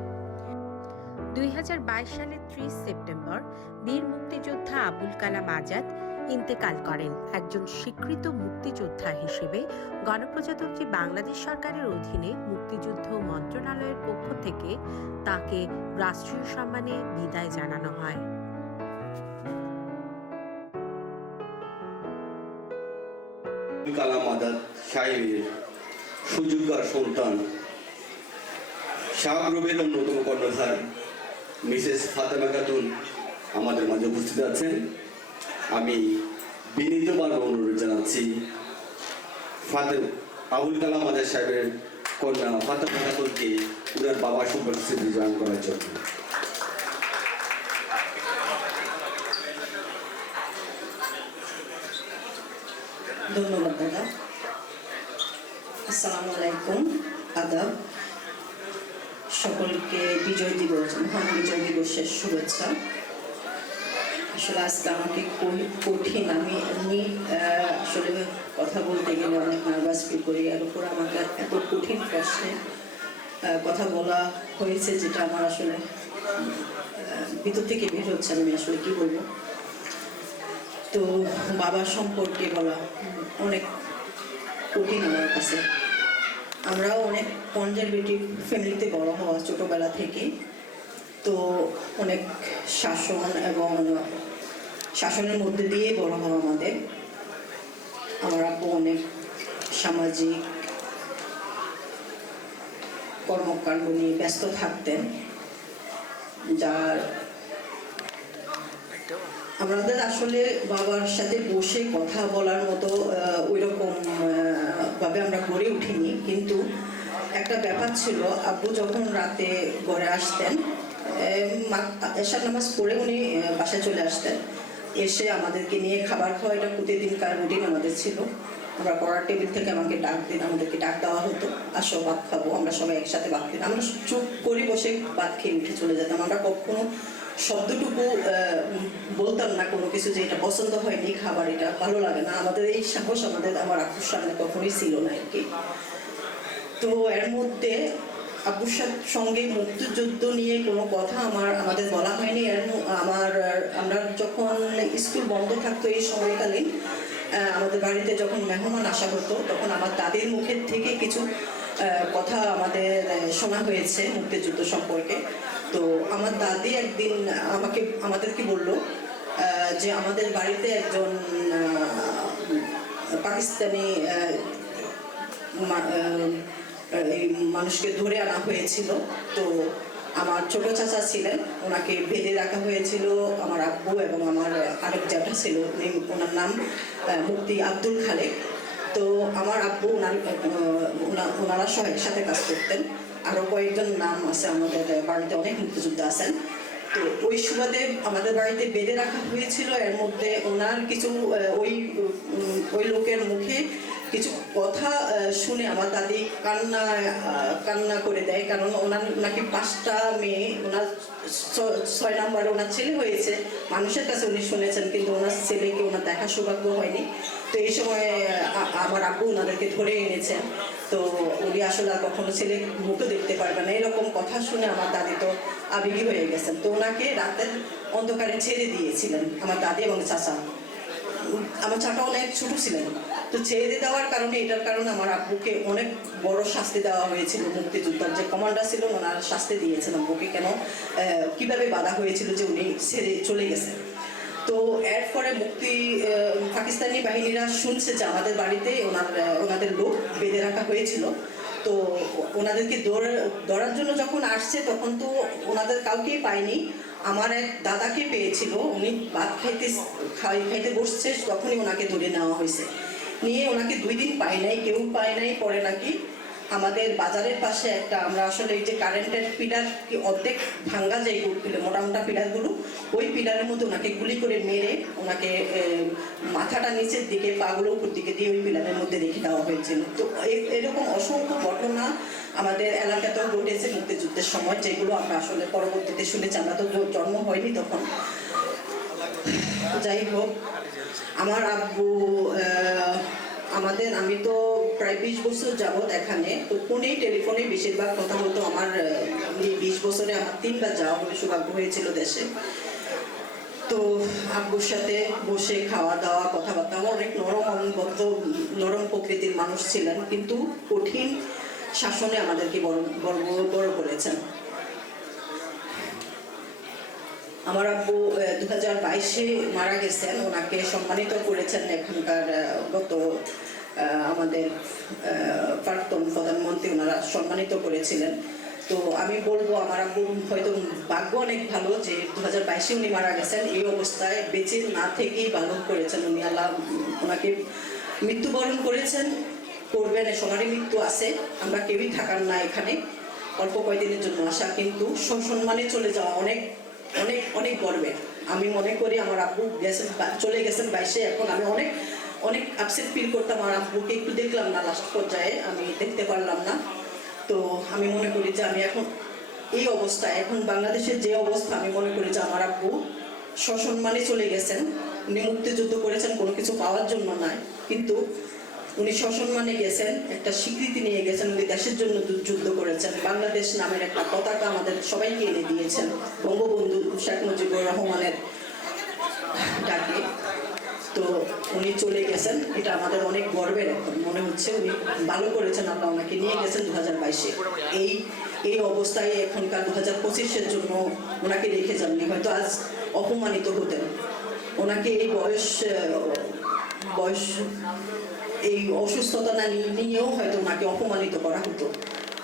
2022 সালের 30 সেপ্টেম্বর বীর মুক্তিযোদ্ধা আবুল কালাম আজাদ ইন্তেকাল করেন। একজন স্বীকৃত মুক্তিযোদ্ধা হিসেবে গণপ্রজাতন্ত্রী বাংলাদেশ সরকারের অধীনে মুক্তিযুদ্ধ মন্ত্রণালয়ের পক্ষ থেকে তাকে রাষ্ট্রীয় সম্মানে বিদায় জানানো হয়। কালাম আজাদ সাহেবের সুযোগ্য সন্তান শাহ গ্রুপের অন্যতম কর্ণধার মিসেস ফাতেমা খাতুন আমাদের মাঝে উপস্থিত আছেন। আমি বিনীতভাবে অনুরোধ জানাচ্ছি আবুল কালাম আজাদ সাহেবের কন্যা ফাতেমা খাতুনকে ওনার বাবা সম্পর্কে স্মৃতি জানান করার জন্য। ধন্যবাদ দাদা। আসসালামু আলাইকুম, আদাব। সকলকে বিজয় দিবস, মহান বিজয় দিবসের শুভেচ্ছা। আসলে আজকে আমাকে কঠিন, আমি এমনি আসলে কথা বলতে গেলে অনেক নার্ভাস ফিল করি, এর উপর আমাকে এত কঠিন প্রশ্নে কথা বলা হয়েছে যেটা আমার আসলে ভিতর থেকে বের হচ্ছে, আমি আসলে কি বলবো। তো বাবার সম্পর্কে বলা অনেক কঠিন আমার কাছে। আমরাও অনেক কনজারভেটিভ ফ্যামিলিতে বড় হওয়া ছোটবেলা থেকে, তো অনেক শাসন এবং শাসনের মধ্যে দিয়ে বড় হওয়া আমাদের। আমার আব্বু অনেক সামাজিক কর্মকাণ্ড নিয়ে ব্যস্ত থাকতেন, যার আমাদের আসলে বাবার সাথে বসে কথা বলার মতো ওইরকম ভাবে আমরা গড়ে উঠিনি। কিন্তু একটা ব্যাপার ছিল, আব্বু যখন রাতে ঘরে আসতেন, এশার নামাজ পড়ে উনি বাসায় চলে আসতেন, এসে আমাদেরকে নিয়ে খাবার খাওয়া এটা প্রতিদিনকার রুটিন আমাদের ছিল। আমরা পড়ার টেবিল থেকে আমাদেরকে ডাক দেওয়া হতো, আসো ভাত খাবো। আমরা সবাই একসাথে ভাত খেতাম, আমরা চুপ করে বসে ভাত খেয়ে উঠে চলে যেতাম। আমরা কখনো শব্দটুকু বলতাম না কোনো কিছু যে এটা পছন্দ হয়নি, খাবার এটা ভালো লাগে না। আমাদের এই সাহস আমার আব্বুর সামনে কখনোই ছিল না আর কি। তো এর মধ্যে আব্বুর সঙ্গে মুক্তিযুদ্ধ নিয়ে কোনো কথা আমাদের বলা হয়নি। আমরা যখন স্কুল বন্ধ থাকতো এই সময়কালীন আমাদের বাড়িতে যখন মেহমান আসা হতো, তখন আমার দাদির মুখের থেকে কিছু কথা আমাদের শোনা হয়েছে মুক্তিযুদ্ধ সম্পর্কে। তো আমার দাদি একদিন আমাদেরকে বললো যে আমাদের বাড়িতে একজন পাকিস্তানি মানুষকে ধরে আনা হয়েছিল। তো আমার ছোট চাচা ছিলেন, ওনাকে বেঁধে রাখা হয়েছিল আমার আব্বু এবং আমার আরেক জ্যাঠা ছিল, ওনার নাম মুফতি আব্দুল খালেক। তো আমার আব্বু ওনারা সব একসাথে কাজ করতেন। আরও কয়েকজন নাম আছে, আমাদের বাড়িতে অনেক মুক্তিযোদ্ধা আছেন। তো ওই সুবাদে আমাদের বাড়িতে বেঁধে রাখা হয়েছিল। এর মধ্যে ওনার কিছু ওই লোকের মুখে কিছু কথা শুনে আমার দাদি কান্না করে দেয়, কারণ ওনাকে 5টা মেয়ে, ওনার 6 নম্বরে ওনার ছেলে হয়েছে। মানুষের কাছে উনি শুনেছেন, কিন্তু ওনার ছেলেকে ওনার দেখার সৌভাগ্য হয়নি। তো এই সময় আমার আব্বু ওনাদেরকে ধরে এনেছেন। তো উনি আসলে আর কখনো ছেলে মুখে দেখতে পারবেন না, এরকম কথা শুনে আমার দাদি তো আবেগী হয়ে গেছেন। তো ওনাকে রাতের অন্ধকারে ছেড়ে দিয়েছিলেন আমার দাদি এবং চাচা। আমার চাচা অনেক ছোট ছিলেন, তো ছেড়ে দেওয়ার কারণে, এটার কারণে আমার আব্বুকে অনেক বড় শাস্তি দেওয়া হয়েছিল। মুক্তিযোদ্ধার যে কমান্ডার ছিল ওনার শাস্তি দিয়েছেন আব্বুকে, কেন কিভাবে বাধা হয়েছিল যে উনি ছেড়ে চলে গেছেন। তো এর পরে পাকিস্তানি বাহিনীরা শুনছে যে আমাদের বাড়িতে ওনাদের লোক বেঁধে রাখা হয়েছিল। তো ওনাদেরকে ধরার জন্য যখন আসছে, তখন তো ওনাদের কাউকেই পায়নি। আমার এক দাদাকে পেয়েছিল, উনি ভাত খাইতে বসছে, তখনই ওনাকে ধরে নেওয়া হয়েছে। নিয়ে ওনাকে 2 দিন কেউ পায় নাই। পরে নাকি আমাদের বাজারের পাশে আমরা আসলে এই যে কারেন্টের পিলার কি অর্ধেক ভাঙ্গা যায়, মোটা পিলারগুলো, ওই পিলারের মধ্যে ওনাকে গুলি করে মেরে ওনাকে মাথাটা নিচের দিকে, পাগুলো উপর দিকে দিয়ে ওই পিলারের মধ্যে রেখে দেওয়া হয়েছিল। তো এরকম অসংখ্য ঘটনা আমাদের এলাকাতেও ঘটেছে মুক্তিযুদ্ধের সময়, যেগুলো আমরা আসলে পরবর্তীতে শুনেছি। আমরা তো জন্ম হয়নি তখন। যাই হোক, আমার আব্বু আমি তো প্রায় 20 বছর যাবৎ এখানে, তো ফোনেই টেলিফোনে বেশিরভাগ কথা বলতো। আমার এই 20 বছরে আমার 3বার যাওয়া সৌভাগ্য হয়েছিল দেশে। তো আব্বুর সাথে বসে খাওয়া দাওয়া, কথাবার্তা, অনেক নরম প্রকৃতির মানুষ ছিলেন, কিন্তু কঠিন শাসনে আমাদেরকে বড় করেছেন। আমার আব্বু 2022-এ মারা গেছেন। ওনাকে সম্মানিত করেছেন এখানকার আমাদের প্রাক্তন প্রধানমন্ত্রী, ওনারা সম্মানিত করেছিলেন। তো আমি বলবো আমার আব্বুর হয়তো ভাগ্য অনেক ভালো যে 2022-এ উনি মারা গেছেন। এই অবস্থায় বেঁচে না থেকেই ভালো করেছেন উনি। আল্লাহ ওনাকে মৃত্যুবরণ করবেন, সবারই মৃত্যু আছে, আমরা কেউই থাকার না এখানে, অল্প কয়েকদিনের জন্য আসা, কিন্তু সসম্মানে চলে যাওয়া অনেক অনেক অনেক গর্বের। আমি মনে করি আমার আব্বু চলে গেছেন 22-এ, এখন আমি অনেক আপসেট ফিল করতাম। আমার আব্বুকে একটু দেখলাম না, লাস্ট পর্যায়ে আমি দেখতে পারলাম না। তো আমি মনে করি যে আমি এখন এই অবস্থায়, এখন বাংলাদেশের যে অবস্থা, আমি মনে করি যে আমার আব্বু সসম্মানে চলে গেছেন। উনি মুক্তিযুদ্ধ করেছেন কোনো কিছু পাওয়ার জন্য নয়, কিন্তু উনি সসম্মানে গেছেন, একটা স্বীকৃতি নিয়ে গেছেন, উনি দেশের জন্য যুদ্ধ করেছেন, বাংলাদেশ নামের একটা পতাকা আমাদের সবাইকে এনে দিয়েছেন বঙ্গবন্ধু শেখ মুজিবুর রহমানের ডাকে। তো উনি চলে গেছেন, এটা আমাদের অনেক গর্বের। এখন মনে হচ্ছে উনি ভালো করেছেন, আল্লাহ ওনাকে নিয়ে গেছেন 2022-এ। এই অবস্থায় এখনকার 2025-এর জন্য ওনাকে রেখে যাননি, হয়তো আজ অপমানিত হতেন। ওনাকে এই বয়স এই অসুস্থতা নিয়েও হয়তো ওনাকে অপমানিত করা হতো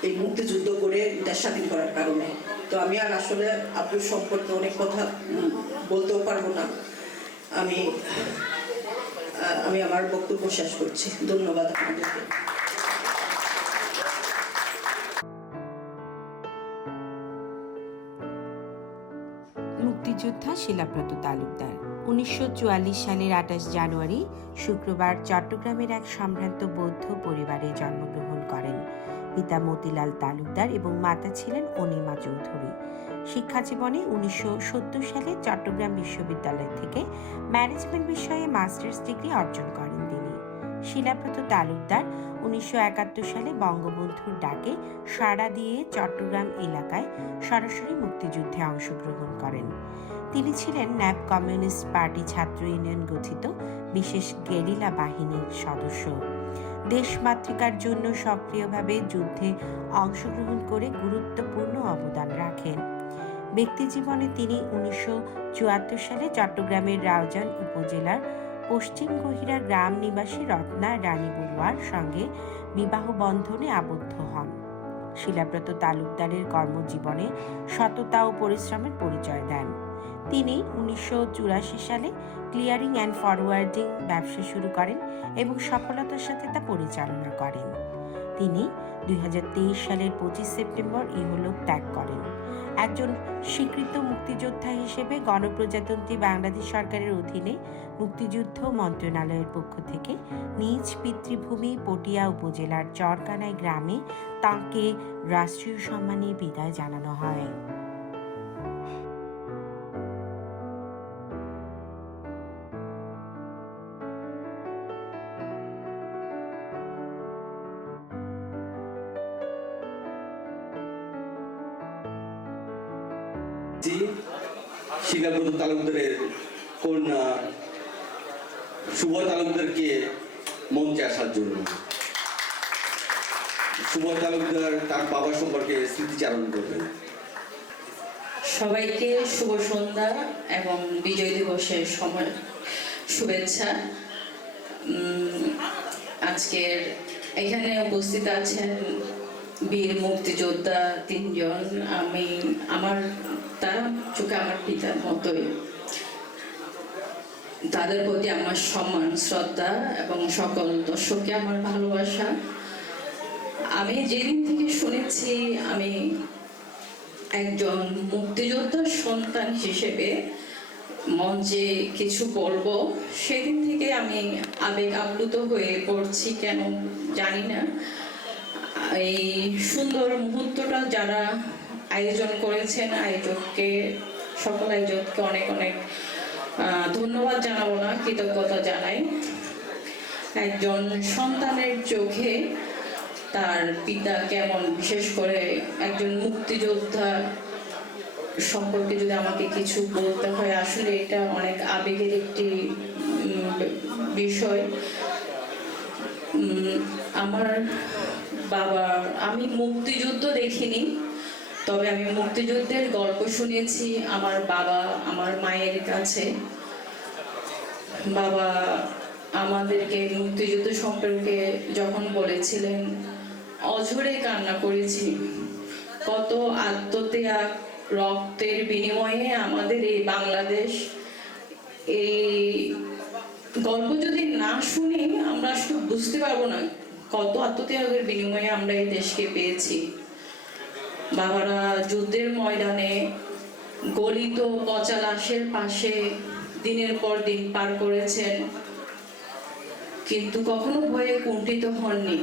এই মুক্তিযুদ্ধ করে দেশ স্বাধীন করার কারণে। তো আমি আর আসলে আব্বুর সম্পর্কে অনেক কথা বলতেও পারবো না। আমি আমার বক্তব্য শেষ করছি। ধন্যবাদ আপনাদেরকে। মুক্তিযোদ্ধা শিলাব্রত তালুকদার 1944 সালের 28 জানুয়ারি শুক্রবার চট্টগ্রামের এক সম্ভ্রান্ত বৌদ্ধ পরিবারে জন্মগ্রহণ করেন। পিতা মতিলাল তালুকদার এবং মাতা ছিলেন অনিমা চৌধুরী। শিক্ষা জীবনে 1970 সালে চট্টগ্রাম বিশ্ববিদ্যালয় থেকে ম্যানেজমেন্ট বিষয়ে মাস্টার্স ডিগ্রি অর্জন করেন তিনি। শিলাব্রত তালুকদার 1971 সালে বঙ্গবন্ধুর ডাকে সাড়া দিয়ে চট্টগ্রাম এলাকায় সরাসরি মুক্তিযুদ্ধে অংশগ্রহণ করেন। তিনি ছিলেন ন্যাপ কমিউনিস্ট পার্টি ছাত্র ইউনিয়ন গঠিত বিশেষ গেরিলা বাহিনীর সদস্য। দেশমাতৃকার জন্য সক্রিয়ভাবে যুদ্ধে অংশগ্রহণ করে গুরুত্বপূর্ণ অবদান রাখেন। ব্যক্তিজীবনে তিনি 1974 সালে চট্টগ্রামের রাউজান উপজেলার পশ্চিম গহিরা গ্রাম নিবাসী রত্না রানী বড়ুয়ার সঙ্গে বিবাহ বন্ধনে আবদ্ধ হন। শিলাব্রত তালুকদারের কর্মজীবনে সততা ও পরিশ্রমের পরিচয় দেন। তিনি 1984 সালে ক্লিয়ারিং অ্যান্ড ফরওয়ার্ডিং ব্যবসা শুরু করেন এবং সফলতার সাথে তা পরিচালনা করেন। তিনি 2023 সালের 25 সেপ্টেম্বর ইহলোক ত্যাগ করেন। একজন স্বীকৃত মুক্তিযোদ্ধা হিসেবে গণপ্রজাতন্ত্রী বাংলাদেশ সরকারের অধীনে মুক্তিযুদ্ধ মন্ত্রণালয়ের পক্ষ থেকে নিজ পিতৃভূমি পটিয়া উপজেলার চরকানাই গ্রামে তাঁকে রাষ্ট্রীয় সম্মানে বিদায় জানানো হয়। শিলাব্রত তালুকদারের কন্যা শুভ তালুকদারকে মঞ্চে আসার জন্য। শুভ তালুকদার তার বাবা সম্পর্কে স্মৃতিচারণ করবেন। সবাইকে শুভ সন্ধ্যা এবং বিজয় দিবসের সময় শুভেচ্ছা। আজকের এখানে উপস্থিত আছেন বীর মুক্তিযোদ্ধা 3 জন। তারা চোখে আমার পিতার মতোই। তাদের প্রতি আমার সম্মান, শ্রদ্ধা এবং সকল দর্শককে আমার ভালোবাসা। আমি যেদিন থেকে শুনেছি আমি একজন মুক্তিযোদ্ধার সন্তান হিসেবে মঞ্চে কিছু বলবো, সেদিন থেকে আমি আবেগ আপ্লুত হয়ে পড়ছি, কেন জানি না। এই সুন্দর মুহূর্তটা যারা আয়োজন করেছেন, সকল আয়োজককে অনেক অনেক ধন্যবাদ জানাবো না, কৃতজ্ঞতা জানাই। একজন সন্তানের চোখে তার পিতা কেমন, বিশেষ করে একজন মুক্তিযোদ্ধা সম্পর্কে যদি আমাকে কিছু বলতে হয়, আসলে এটা অনেক আবেগের একটি বিষয়। আমার বাবা, আমি মুক্তিযুদ্ধ দেখিনি, তবে আমি মুক্তিযুদ্ধের গল্প শুনেছি আমার বাবা আমার মায়ের কাছে। বাবা আমাদেরকে মুক্তিযুদ্ধ সম্পর্কে যখন বলেছিলেন, অঝরে কান্না করেছি। কত আত্মত্যাগ, রক্তের বিনিময়ে আমাদের এই বাংলাদেশ। এই গল্প যদি না শুনি আমরা আসলে বুঝতে পারবো না কত আত্মত্যাগের বিনিময়ে আমরা এই দেশকে পেয়েছি। বাবারা যুদ্ধের ময়দানে গলিত পচা লাশের পাশে দিনের পর দিন পার করেছেন, কিন্তু কখনো ভয়ে কুণ্ঠিত হননি।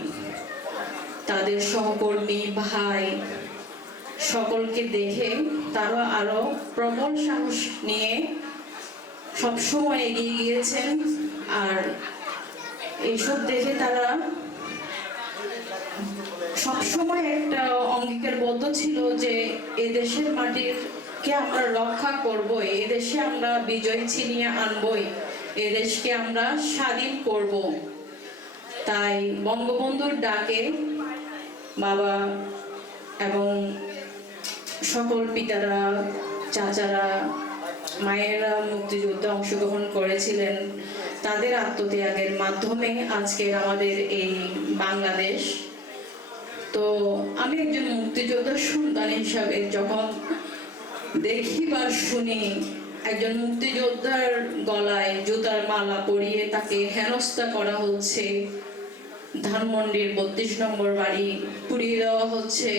তাদের সহকর্মী, ভাই সকলকে দেখে তারা আরো প্রবল সাহস নিয়ে সবসময় এগিয়ে গিয়েছেন। আর এইসব দেখে তারা সবসময় একটা অঙ্গীকারবদ্ধ ছিল যে এদেশের মাটিরকে আমরা রক্ষা করবই, এদেশে আমরা বিজয় ছিনিয়ে আনবই, এদেশকে আমরা স্বাধীন করব। তাই বঙ্গবন্ধুর ডাকে বাবা এবং সকল পিতারা, চাচারা, মায়েরা মুক্তিযুদ্ধে অংশগ্রহণ করেছিলেন। তাদের আত্মত্যাগের মাধ্যমে আজকের আমাদের এই বাংলাদেশ। তো আমি একজন মুক্তিযোদ্ধার সন্তান হিসাবে যখন দেখি বা শুনি একজন মুক্তিযোদ্ধার গলায় জুতার মালা পরিয়ে তাকে হেনস্থা করা হচ্ছে, ধানমন্ডির 32 নম্বর বাড়ি পুড়িয়ে দেওয়া হচ্ছে,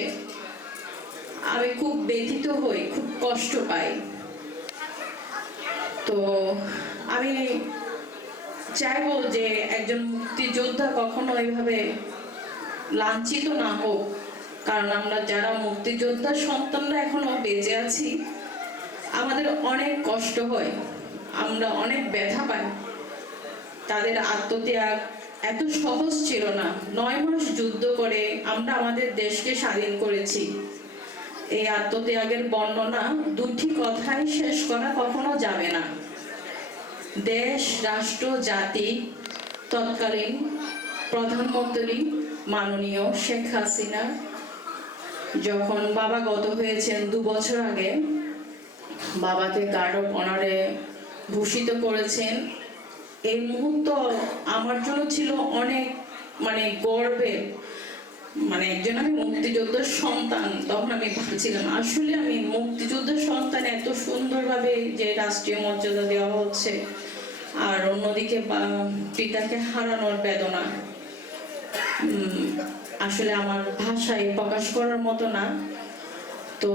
আমি খুব ব্যথিত হই, খুব কষ্ট পাই। তো আমি চাইবো যে একজন মুক্তিযোদ্ধা কখনো এইভাবে লাঞ্ছিত না হোক, কারণ আমরা যারা মুক্তিযোদ্ধার সন্তানরা এখনো বেঁচে আছি আমাদের অনেক কষ্ট হয়, আমরা অনেক ব্যথা পাই। তাদের আত্মত্যাগ এত সহজ ছিল না। 9 মাস যুদ্ধ করে আমরা আমাদের দেশকে স্বাধীন করেছি। এই আত্মত্যাগের বর্ণনা দুটি কথায় শেষ করা কখনো যাবে না। দেশ, রাষ্ট্র, জাতি, তৎকালীন প্রধানমন্ত্রী মাননীয় শেখ হাসিনা যখন বাবা গত হয়েছেন 2 বছর আগে, বাবাকে গার্ড অফ অনারে ভূষিত করেছেন। এই মুহূর্ত আমার জন্য ছিল অনেক গর্বের। একজন আমি মুক্তিযোদ্ধার সন্তান, তখন আমি ভাবছিলাম আসলে আমি মুক্তিযোদ্ধার সন্তান, এত সুন্দরভাবে যে রাষ্ট্রীয় মর্যাদা দেওয়া হচ্ছে, আর অন্যদিকে পিতাকে হারানোর বেদনা আসলে আমার ভাষায় প্রকাশ করার মতো না। তো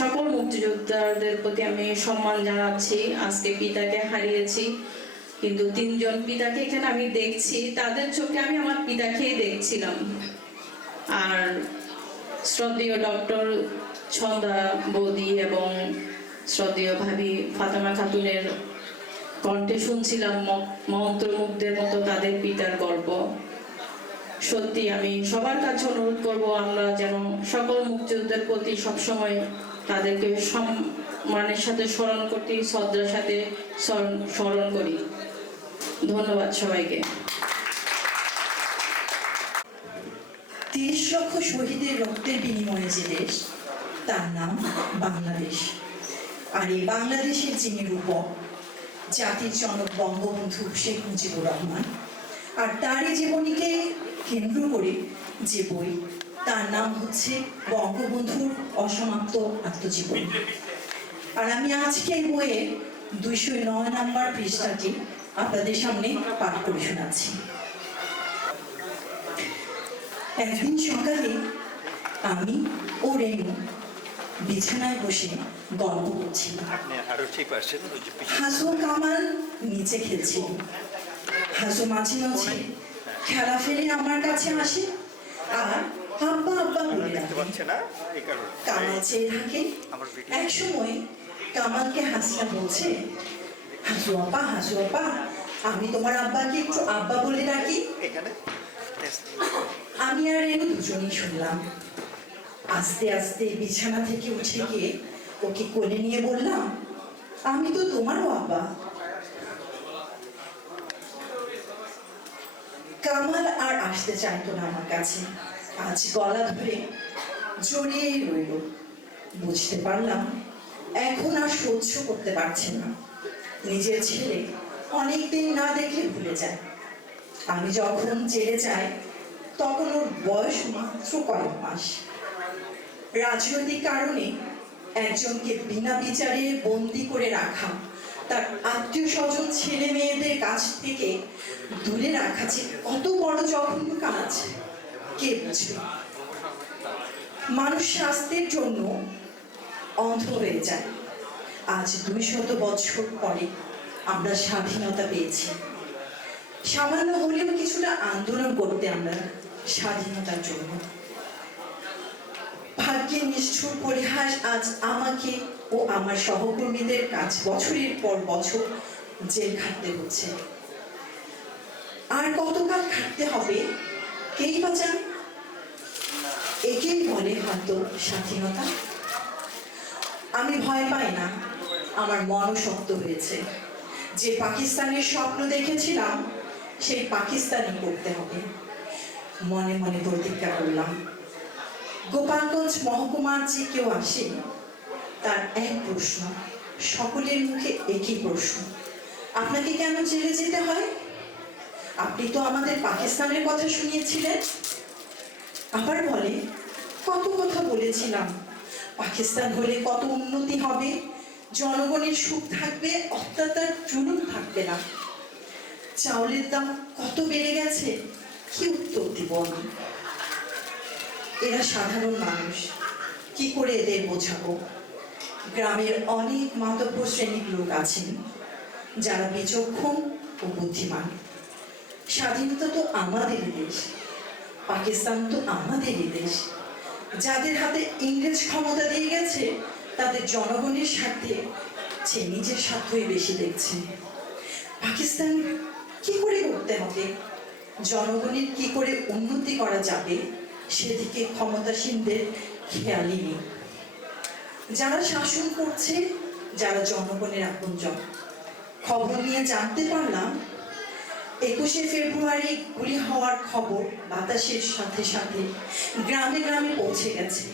সকল মুক্তিযোদ্ধাদের প্রতি আমি সম্মান জানাচ্ছি। আজকে পিতাকে হারিয়েছি, কিন্তু 3 জন পিতাকে এখানে আমি দেখছি, তাদের চোখে আমি আমার পিতাকেই দেখছিলাম। আর শ্রদ্ধেয় ডক্টর ছন্দা বৌদি এবং শ্রদ্ধেয় ভাবি ফাতেমা খাতুনের কণ্ঠে শুনছিলাম মন্ত্রমুগ্ধের মতো তাদের পিতার গল্প। সত্যি আমি সবার কাছে অনুরোধ করব, আমরা যেন সকল মুক্তিযোদ্ধার প্রতি সবসময় তাদেরকে সম্মানের সাথে স্মরণ করতে, শ্রদ্ধার সাথে স্মরণ করি। ধন্যবাদ সবাইকে। 30 লক্ষ শহীদের রক্তের বিনিময়ে যে দেশ, তার নাম বাংলাদেশ। আর এই বাংলাদেশের যিনি রূপক, জাতির জনক বঙ্গবন্ধু শেখ মুজিবুর রহমান, আর তারই জীবনীকে কেন্দ্র করে যে বই, তার নাম হচ্ছে বঙ্গবন্ধুর অসমাপ্ত আত্মজীবনী। আর আমি আজকে এই বইয়ের 209 নম্বর পৃষ্ঠাটি আপনাদের সামনে পাঠ করে শোনাচ্ছি। একদিন সকালে আমি ও রেনু বিছানায় বসে গল্প করছিলাম। হাসু কামাল নিচে খেলছিল। হাসু মাঝে মাঝে খেলা ফেলে আমার কাছে আসে আর আব্বা আব্বা বলে ডাকে। কামাল চেয়ে থাকে। এক সময় কামালকে হাসিনা বলছে, হাসু আপা, আমি তোমার আব্বাকে একটু আব্বা বলে ডাকি। আমি আর রেনু দুজনেই শুনলাম। আস্তে আস্তে বিছানা থেকে উঠে গিয়ে ওকে কোলে নিয়ে বললাম, আমি তো তোমারও আব্বা। কামাল আর আসতে চাইতো না আমার কাছে। আজ গলা ধরে জড়িয়েই রইল। বুঝতে পারলাম এখন আর সহ্য করতে পারছে না। নিজের ছেলে অনেকদিন না দেখলে ভুলে যায়। আমি যখন জেলে যাই তখন ওর বয়স মাত্র কয়েক মাস। রাজনৈতিক কারণে একজনকে বিনা বিচারে বন্দি করে রাখা, তার আত্মীয় স্বজন ছেলে মেয়েদের কাছ থেকে দূরে রাখা যে কত বড় জঘন্য কাজ কে বুঝবে। মানুষ স্বাস্থ্যের জন্য অন্ধ হয়ে যায়। আজ 200 বছর পরে আমরা স্বাধীনতা পেয়েছি। সামান্য হলেও কিছুটা আন্দোলন করতে আমরা স্বাধীনতার জন্য। ভাগ্যের নিষ্ঠুর পরিহাস আজ আমাকে ও আমার সহকর্মীদের কাজ বছরের পর বছর জেল খাটতে হচ্ছে। আর কতকাল খাটতে হবে কেই বা জানে। একেই বলে হয়তো স্বাধীনতা। আমি ভয় পাই না, আমার মনও শক্ত হয়েছে। যে পাকিস্তানের স্বপ্ন দেখেছিলাম সেই পাকিস্তানই করতে হবে। মনে মনে প্রতিজ্ঞা করলাম, গোপালগঞ্জ মহকুমার যে কেউ আসে তার এক প্রশ্ন, সকলের মুখে একই প্রশ্ন, আপনাকে কেন জেলে যেতে হয়? আপনি তো আমাদের পাকিস্তানের কথা শুনিয়েছিলেন। আবার বলে, কত কথা বলেছিলাম, পাকিস্তান হলে কত উন্নতি হবে, জনগণের সুখ থাকবে, অত্যাচার জুলুম থাকবে না। চাউলের দাম কত বেড়ে গেছে, কি উত্তর দিব আমি? এরা সাধারণ মানুষ, কি করে এদের বোঝাবো? গ্রামের অনেক মাতব্য শ্রেণীর লোক আছেন যারা বিচক্ষণ ও বুদ্ধিমান। স্বাধীনতা তো আমাদেরই দেশ, পাকিস্তান তো আমাদেরই দেশ। যাদের হাতে ইংরেজ ক্ষমতা দিয়ে গেছে তাদের জনগণের স্বার্থে সে নিজের স্বার্থই বেশি দেখছে। পাকিস্তান কি করে করতে হবে, জনগণের কি করে উন্নতি করা যাবে সেদিকে ক্ষমতাসীনদের খেয়ালই নেই। যারা শাসন করছে, যারা জনগণের আপনজন। খবর নিয়ে জানতে পারলাম 21শে ফেব্রুয়ারি গুলি হওয়ার খবর বাতাসের সাথে সাথে গ্রামে গ্রামে পৌঁছে গেছে।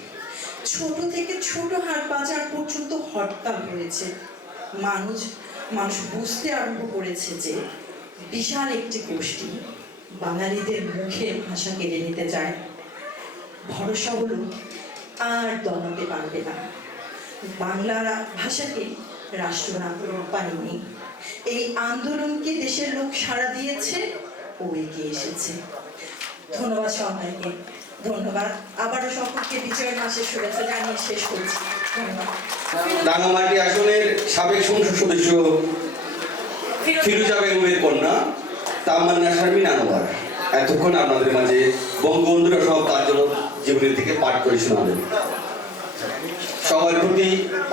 ছোট থেকে ছোট হাট বাজার পর্যন্ত হরতাল হয়েছে। মানুষ বুঝতে আরম্ভ করেছে যে বিশাল একটি গোষ্ঠী বাঙালিদের মুখের ভাষা কেড়ে নিতে চায়। ভরসা হলো আর দমাতে পারবে না। বাংলা ভাষাকে রাষ্ট্রনাগরিক বানিয়ে এই আন্দোলনকে দেশের লোক সাড়া দিয়েছে ও এগিয়ে এসেছে। ধন্যবাদ সবাইকে, ধন্যবাদ। আবারও সকলকে বিজয়ের মাসের শুভেচ্ছা জানিয়ে শেষ করছি। ধন্যবাদ। রাঙামাটি আসনের সাবেক সংসদ সদস্য ফিরোজা বেগমের কন্যা তামান্না শারমিন আনোয়ার এতক্ষণ আপনাদের মাঝে বঙ্গবন্ধুর সব কার্যরত জীবনের থেকে পাঠ করে শোনাবেন। সবার প্রতি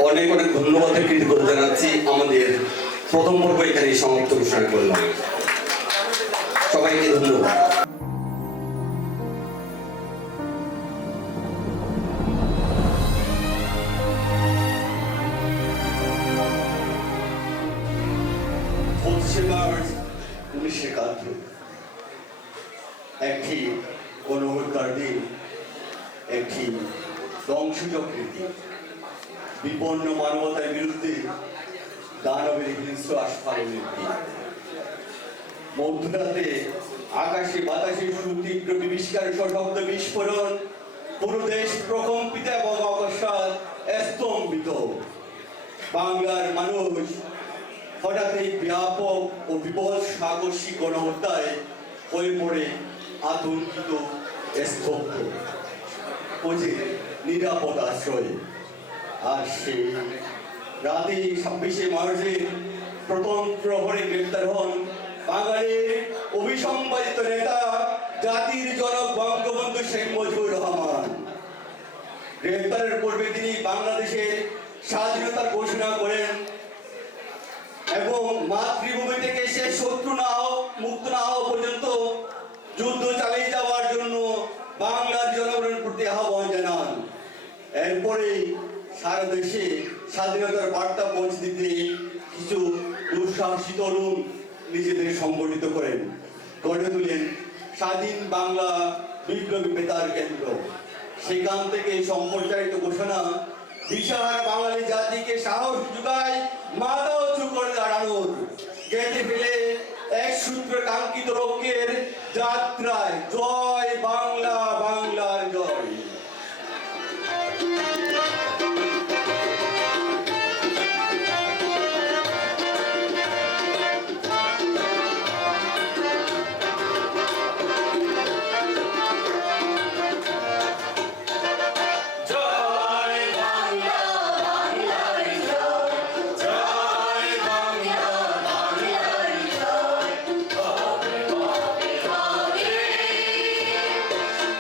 অনেক অনেক ধন্যবাদ কৃতজ্ঞতা জানাচ্ছি। আমাদের প্রথম পর্ব এখানে সমাপ্ত ঘোষণা করলাম। সবাইকে ধন্যবাদ। মার্চ 1971 একটি গণহত্যার দিন, একটি ধ্বংসচক্রের দিন। বিপন্ন মানবতার বিরুদ্ধে দানবের হিংস্র আস্ফালনের দিন। মধ্যরাতে আকাশে বাতাসে সুতীব্র বিভীষিকার সশব্দ বিস্ফোরণ, পুরো দেশ প্রকম্পিত এবং অকস্মাৎ স্তম্ভিত। বাংলার মানুষ হঠাৎ এই ব্যাপক ও বিপদ সাগর্ষী গণহত্যায় হয়ে পড়ে আতঙ্কিত, স্তব্ধ, খোঁজে নিরাপদ আশ্রয়। আর সেই রাতে 26শে মার্চের প্রথম প্রহরে গ্রেপ্তার হন বাঙালির অভিসম্পাদিত নেতা, জাতির জনক বঙ্গবন্ধু শেখ মুজিবুর রহমান। গ্রেপ্তারের পূর্বে তিনি বাংলাদেশের স্বাধীনতার ঘোষণা করেন এবং মাতৃভূমি থেকে সে শত্রু না মুক্ত না হওয়া পর্যন্ত যুদ্ধ চালিয়ে যাওয়ার জন্য বাংলার জনগণের প্রতি আহ্বান জানান। এরপরে সারা দেশে স্বাধীনতার বার্তা পৌঁছে দিতে কিছু দুঃসাহসী তরুণ নিজেদের সংগঠিত করেন, গড়ে তোলেন স্বাধীন বাংলা বিপ্লবী বেতার কেন্দ্র। সেখান থেকে সম্প্রচারিত ঘোষণা দিশাহারা বাঙালি জাতিকে সাহস যোগায় মাথা উঁচু করে দাঁড়ানোর, গেঁথে ফেলে এক সূত্র কাঙ্ক্ষিত লক্ষ্যের যাত্রায়। জয় বাংলা, বাংলার জয়।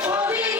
Bobby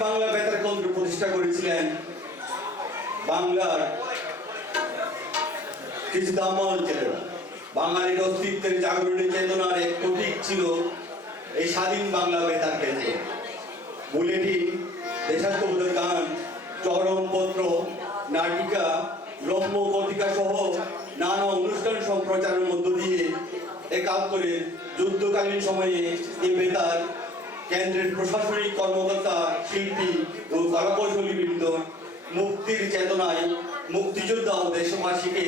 বাংলা বেতার কেন্দ্র প্রতিষ্ঠা করেছিলেন বাংলার কিছু দাম্মা অঞ্চলেরা। বাঙালির অস্তিত্বের জাগরণী চেতনার এক প্রতীক ছিল এই স্বাধীন বাংলা বেতার কেন্দ্র। বুলেটিন, দেশাত্মবোধক গান, চরমপত্র, নাটিকা, রম্য কতিকা সহ নানা অনুষ্ঠান সম্প্রচারের মধ্য দিয়ে ৭১-এর যুদ্ধকালীন সময়ে এই বেতার কেন্দ্রের প্রশাসনিক কর্মকর্তা, শিল্পী ও কলাকৌশলীবৃন্দ মুক্তির চেতনায় মুক্তিযোদ্ধা ও দেশবাসীকে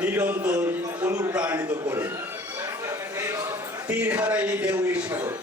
নিরন্তর অনুপ্রাণিত করে। তীর হারাই ঢেউয়ের সাগর।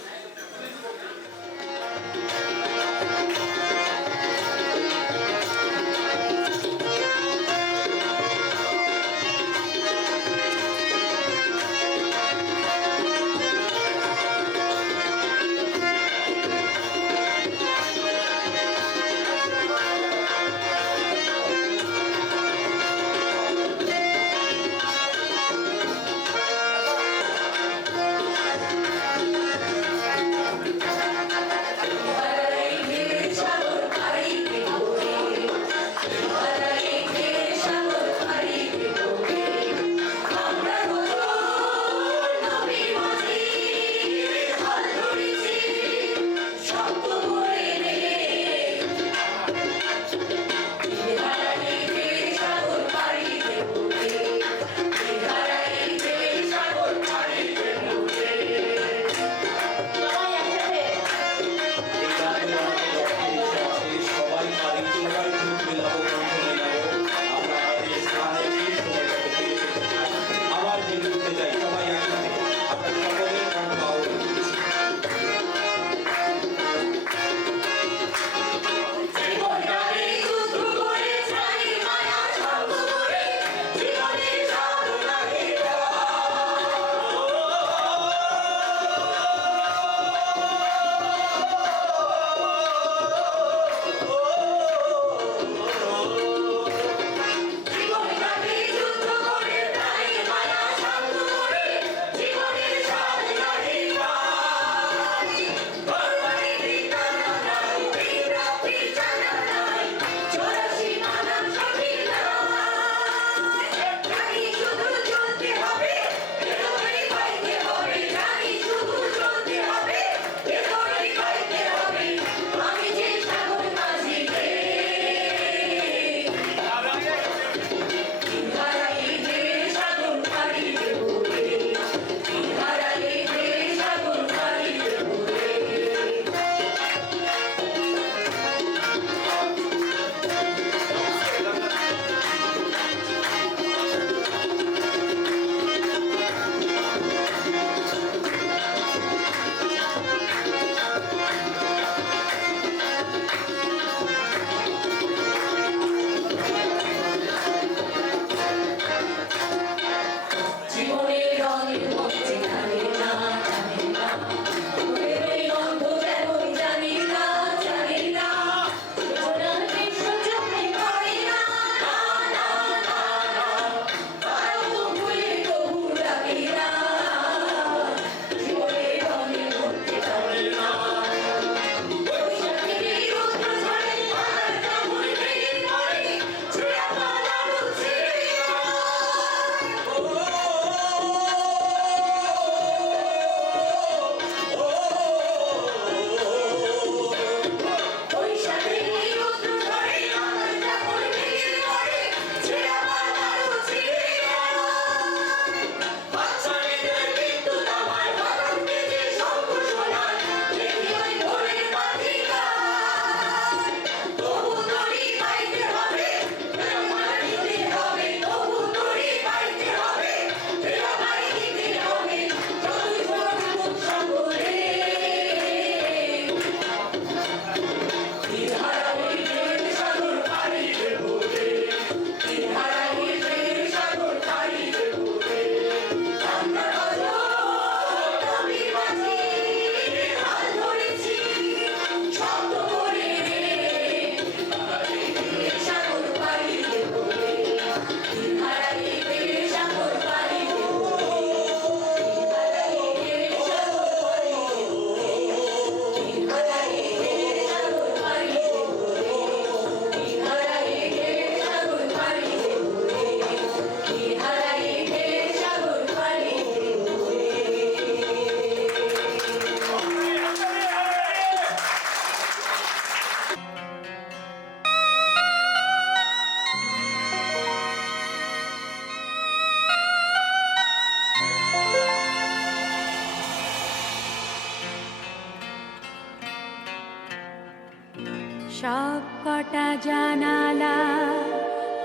সব কটা জানালা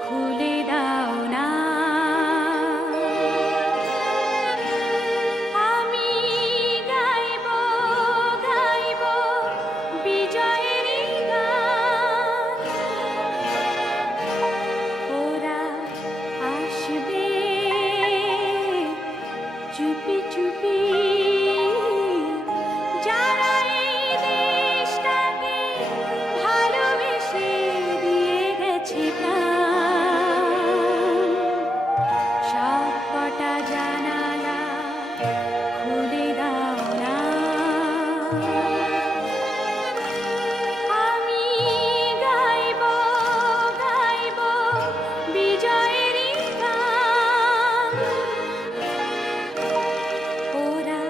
খুলে দাও না, আমি গাইব গাইব বিজয়েরই গান। ওরা আসবে চুপি চুপি, যারা এই দেশটাকে ভালোবেসে দিয়ে গেছে প্রাণ। সব কটা জানালা খুলে দাও না, আমি গাইব গাইব বিজয়েরই গান। ওরা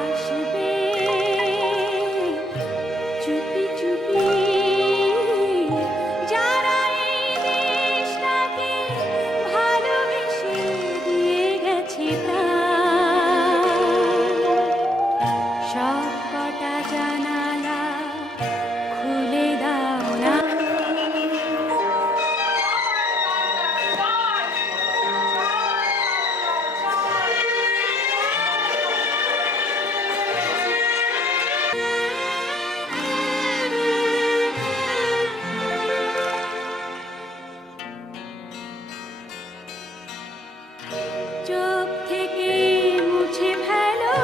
আসবে চুপি চুপি, যারা এই দেশটাকে ভালোবেসে দিয়ে গেছে প্রাণ। সব কটা জানালা খুলে দাও না। চোখ থেকে মুছে ফেলো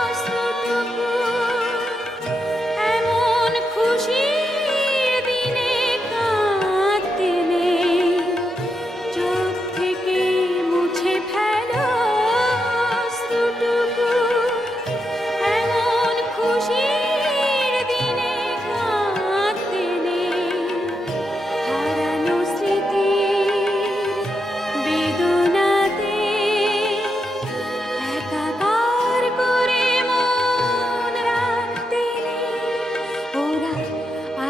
অশ্রুটুকু, এমন খুশির দিনে কাঁদতে নেই। চোখ থেকে মুছে ফেলো অশ্রুটুকু, এমন খুশির দিনে কাঁদতে নেই। হারানো স্মৃতির বেদনাতে একাকার করে মন রাখতে নেই। ওরা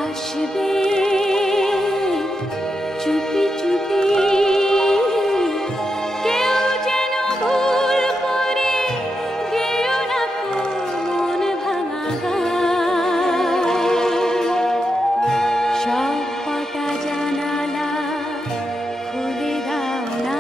আসবে চুপি চুপি, কেউ যেন ভুল করে গেও না কো মন ভাঙা গান। সব কটা জানালা খুলে দাও না।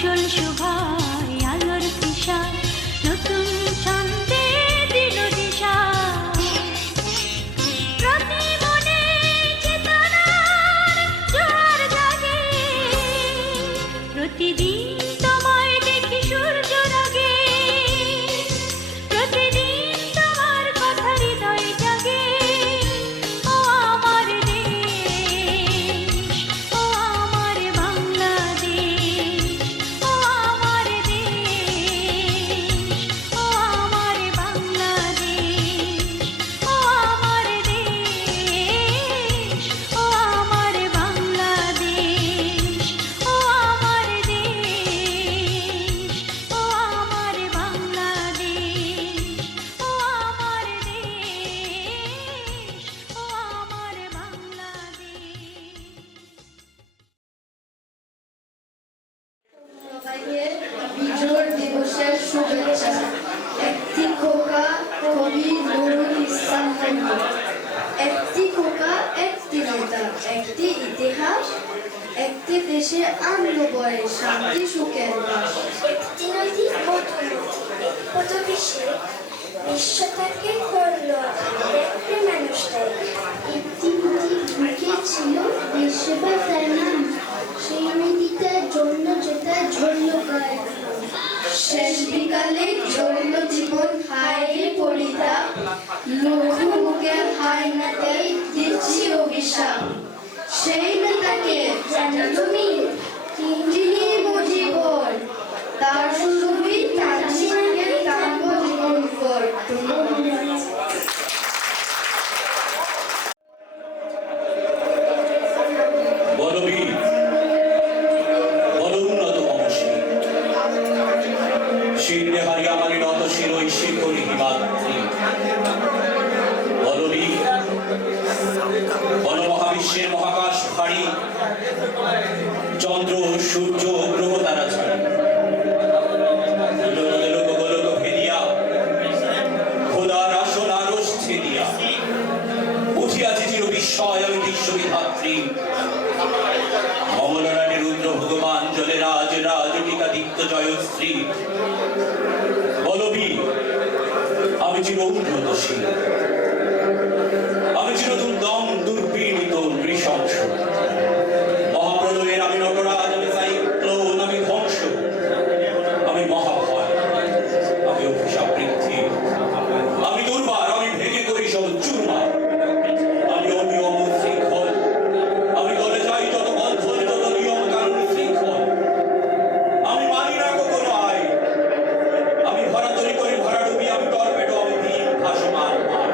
ফসল শোভায় আলোর দিশা, নতুন ছন্দে দিল দিশা। প্রতি মনে চেতনার জোয়ার জাগে, প্রতিদিন তোমায় দেখি সূর্য রাগে, প্রতিদিন তোমার কথা হৃদয় জাগে। ও আমার দেশ, ও আমার বাংলাদেশ, ও আমার দেশ, ও আমার বাংলাদেশ, ও আমার দেশ, ও আমার বাংলাদেশ, ও আমার দেশ, ও আমার বাংলাদেশ, ও আমার দেশ, ও আমার বাংলাদেশ। সবাইকে বিজয় দিবসের শুভেচ্ছা। একটি খোকা কবি নুরুল ইসলাম মঞ্জু। একটি খোকা, একটি নেতা, একটি ইতিহাস, একটি দেশে আনন্দ বয়ে শান্তি সুখের বাস। একটি নদী কত বেশি বিশ্বটাকে করলো দেখতে মানুষটাই। একটি নদীর বুকে ছিল দেশসেবা তার নাম, সেই নদীটার জন্য যেটা ঝরল গায়ে। শেষ বিকালে ঝরল জীবন, হায় রে পরিতাপ, লঘু মুখের হায় নাতেই দিচ্ছি অভিশাপ। সেই নেতাকে জানো তুমি, যিনি মুজিবর, তার সুরভি তাজিমাকে টানব জীবন ভর। বলবীর, বল উন্নত মমশীল, শীর্ণে হারি আমারি নত শিরই শিখরি হিমাদ্রি। বলবীর, বল মহাবিশ্বের মহাকাশ ভারী, চন্দ্র সূর্য গ্রহ তারা ছাড়ি। লোক গোলক ভেদিয়া, খোদার আসন আরশ ছেদিয়া, উঠিয়াছে চির বিস্ময় আমি বিশ্ববিধাত্রী। অমলরানী রুদ্র ভগবান জলে রাজ রাজটিকা দীপ্ত জয়শ্রী। বলবীর, আমি চির উন্নতশীল, আমি চির দুর্দম দুর্বিনীত নৃশংস। মহাপ্রলয়ের আমি নটরাজ, আমি সাইক্লোন, আমি ধ্বংস, আমি মহাভয়, আমি অভিশাপ বৃদ্ধি, আমি দুর্বার, আমি ভেঙে করি সব চুরমার। আমি অনিয়ম শৃঙ্খল, আমি দলে যাই যত বন্ধন, তত নিয়ম কানুন শৃঙ্খল। আমি মানি না কখনো আইন, আমি ভরাতরি করে ভরা ডুবি, আমি টর্পেডো, আমি ভীম ভাসমান মাছ।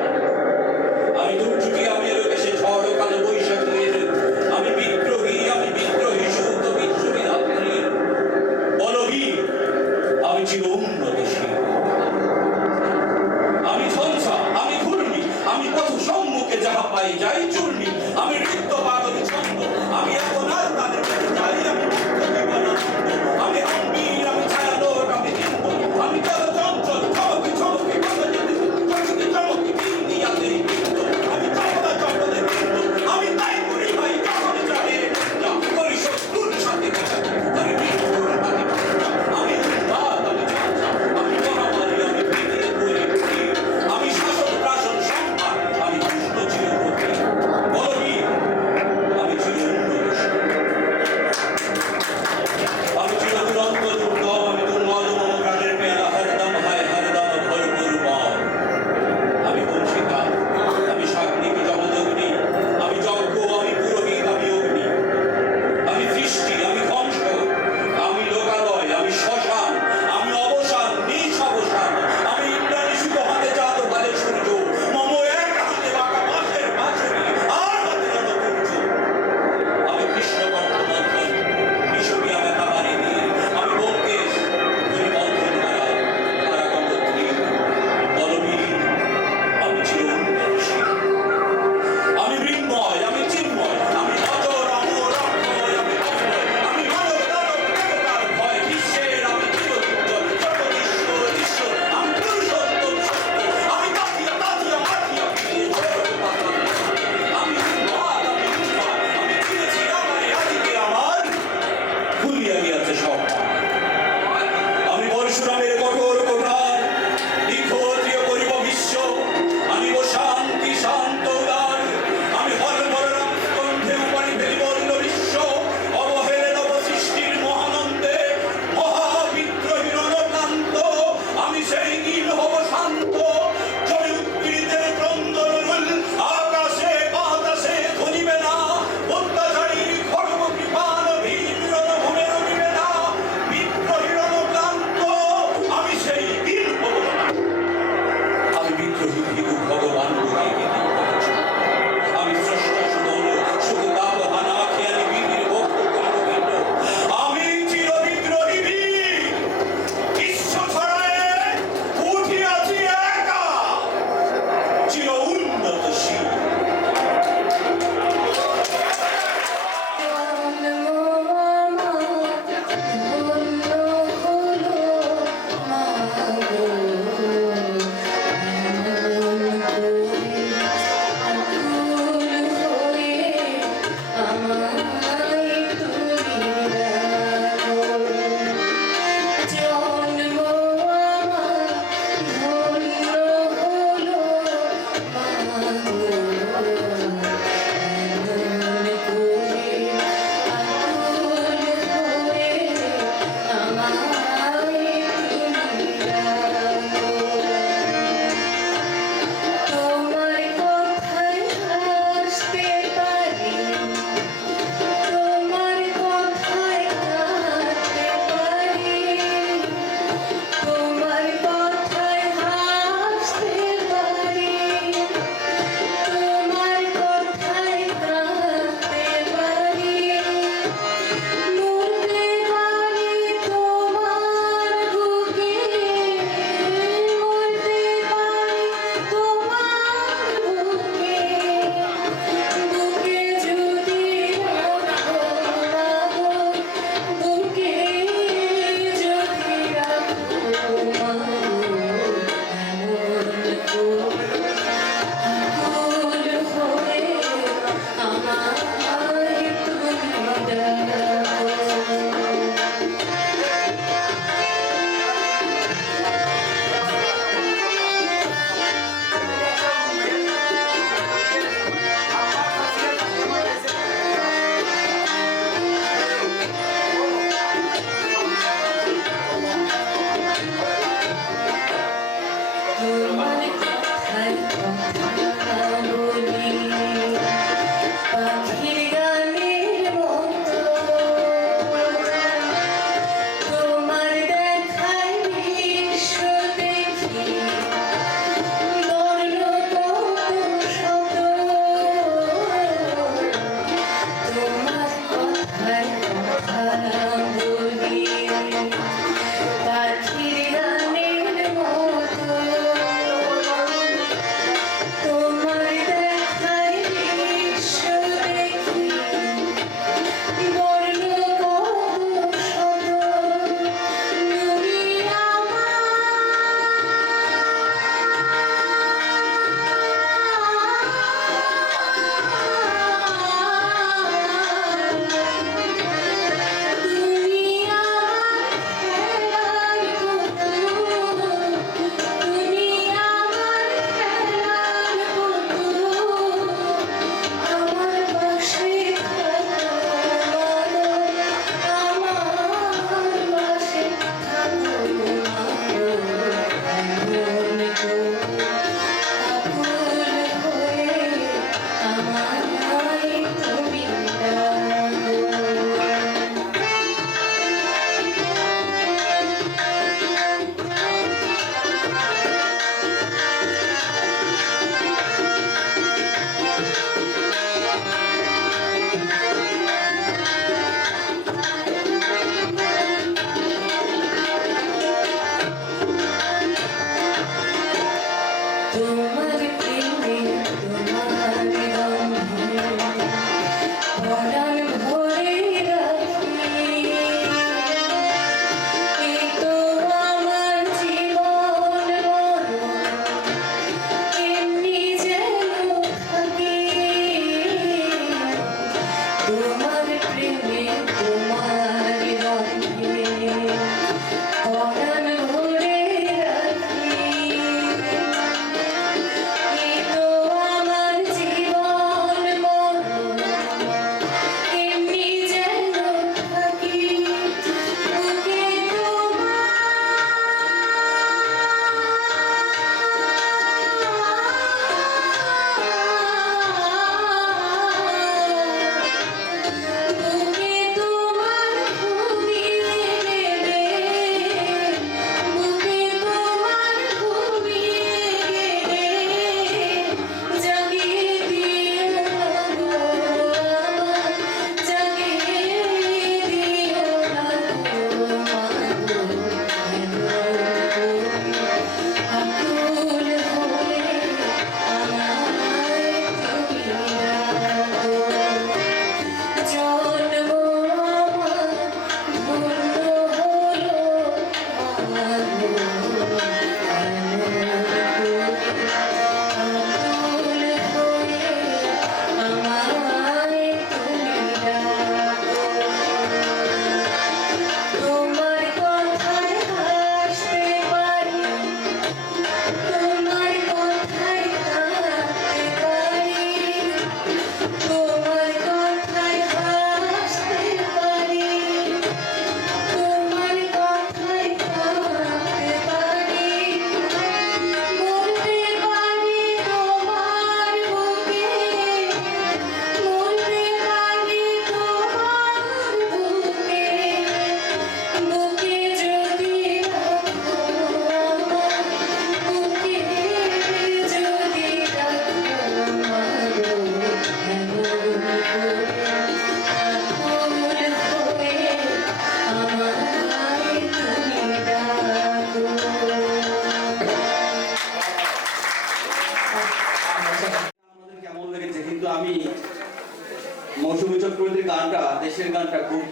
গানটা খুব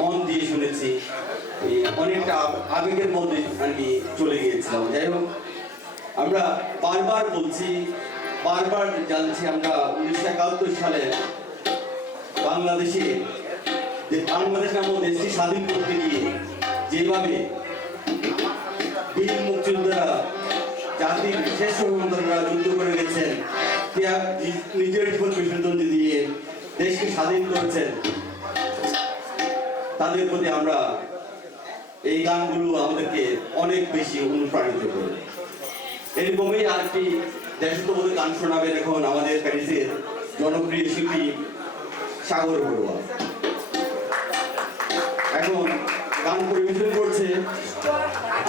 মন দিয়ে শুনেছি, অনেকটা আবেগের মধ্যে আমি চলে গিয়েছিলাম। যাই হোক, আমরা বারবার বলছি, বারবার জানছি, আমরা 1971 সালে বাংলাদেশ নামক দেশটি স্বাধীন করতে গিয়ে যেভাবে বীর মুক্তিযোদ্ধারা, জাতির শেষ সন্তানরা যুদ্ধ করে গেছেন, নিজের জীবন বিসর্জন দিয়ে দেশকে স্বাধীন করেছেন, তাদের প্রতি আমরা এই গানগুলো আমাদেরকে অনেক বেশি অনুপ্রাণিত করে। এরকমই আরেকটি দেশাত্মবোধক গান শোনাবেন এখন আমাদের প্যারিসের জনপ্রিয় শিল্পী সাগর বড়ুয়া। এখন গান পরিবেশন করছে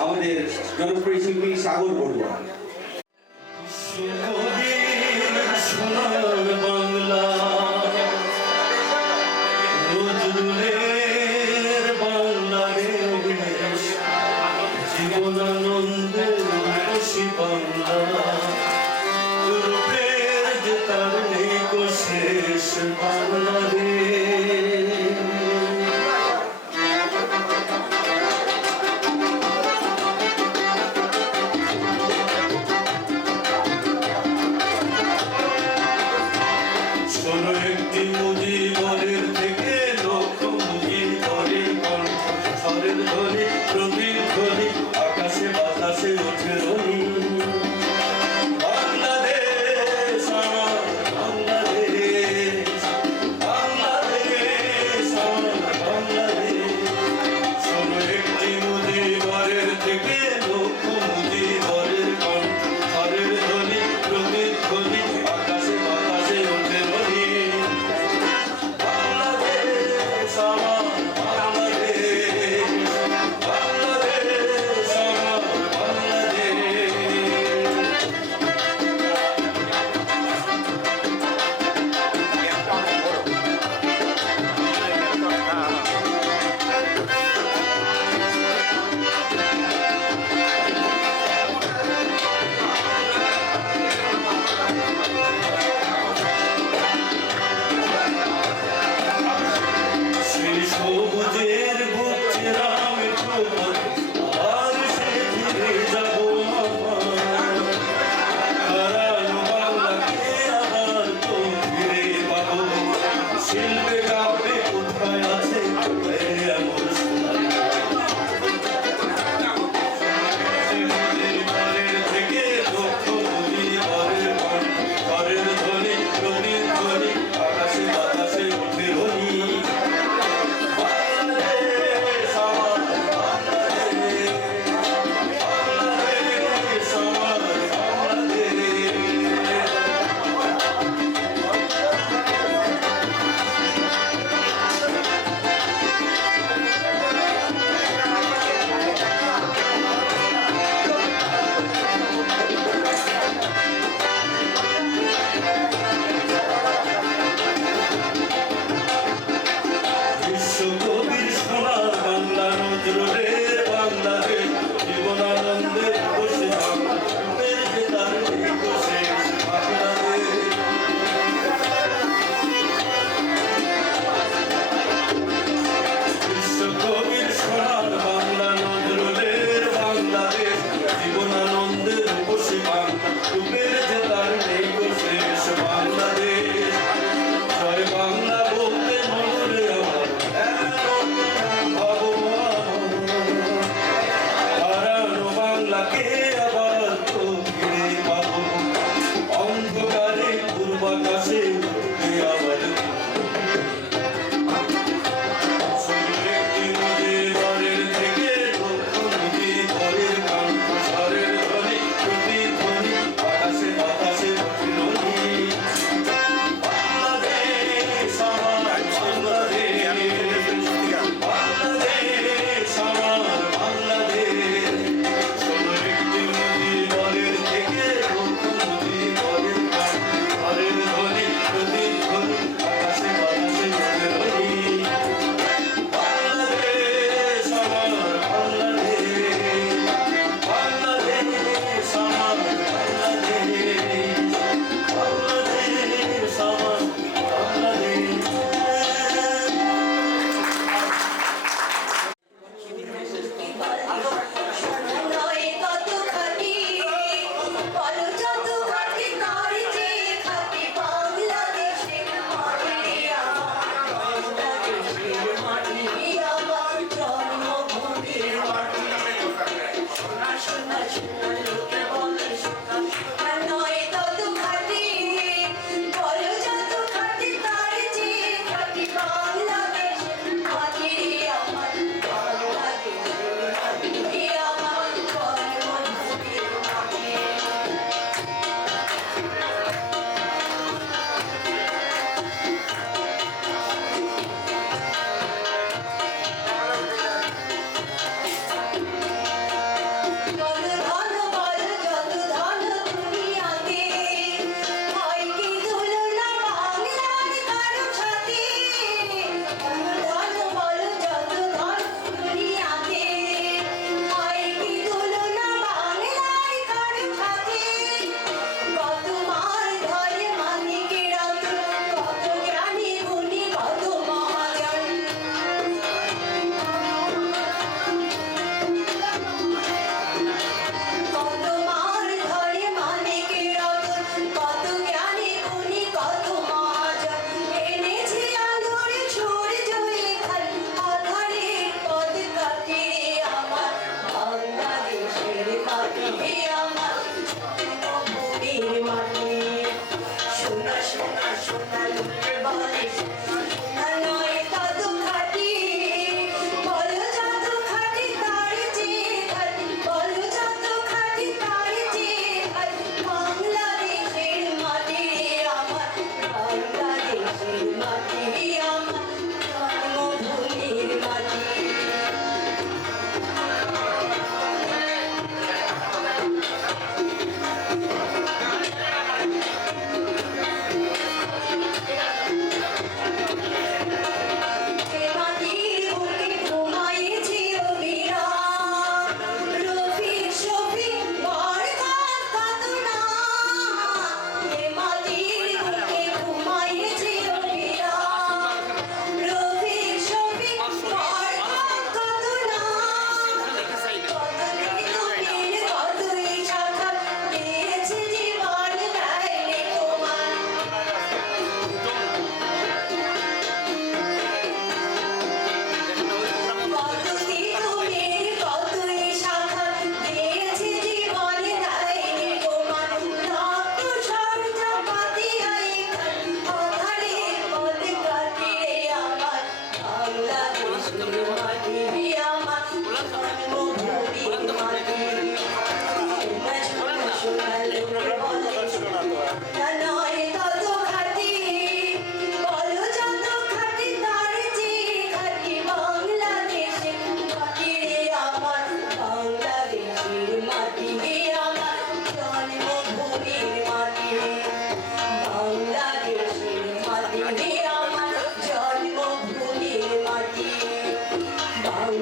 আমাদের জনপ্রিয় শিল্পী সাগর বড়ুয়া। সোনার বাংলা, নজরুলের বাংলাদেশ, জীবনানন্দের খুশি বাংলা, রূপের যে তার নেই কো শেষ বাংলাদেশ।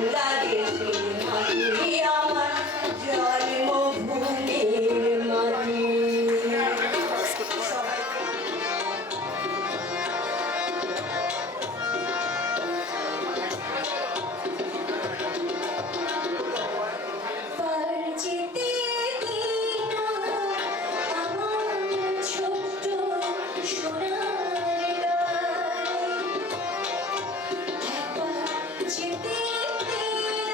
বাংলাদেশের মাটি আমার জন্মভূমির মাটি যেতে দিন আমার ছোট্ট সোনার গায়ে, একবার যেতে দিন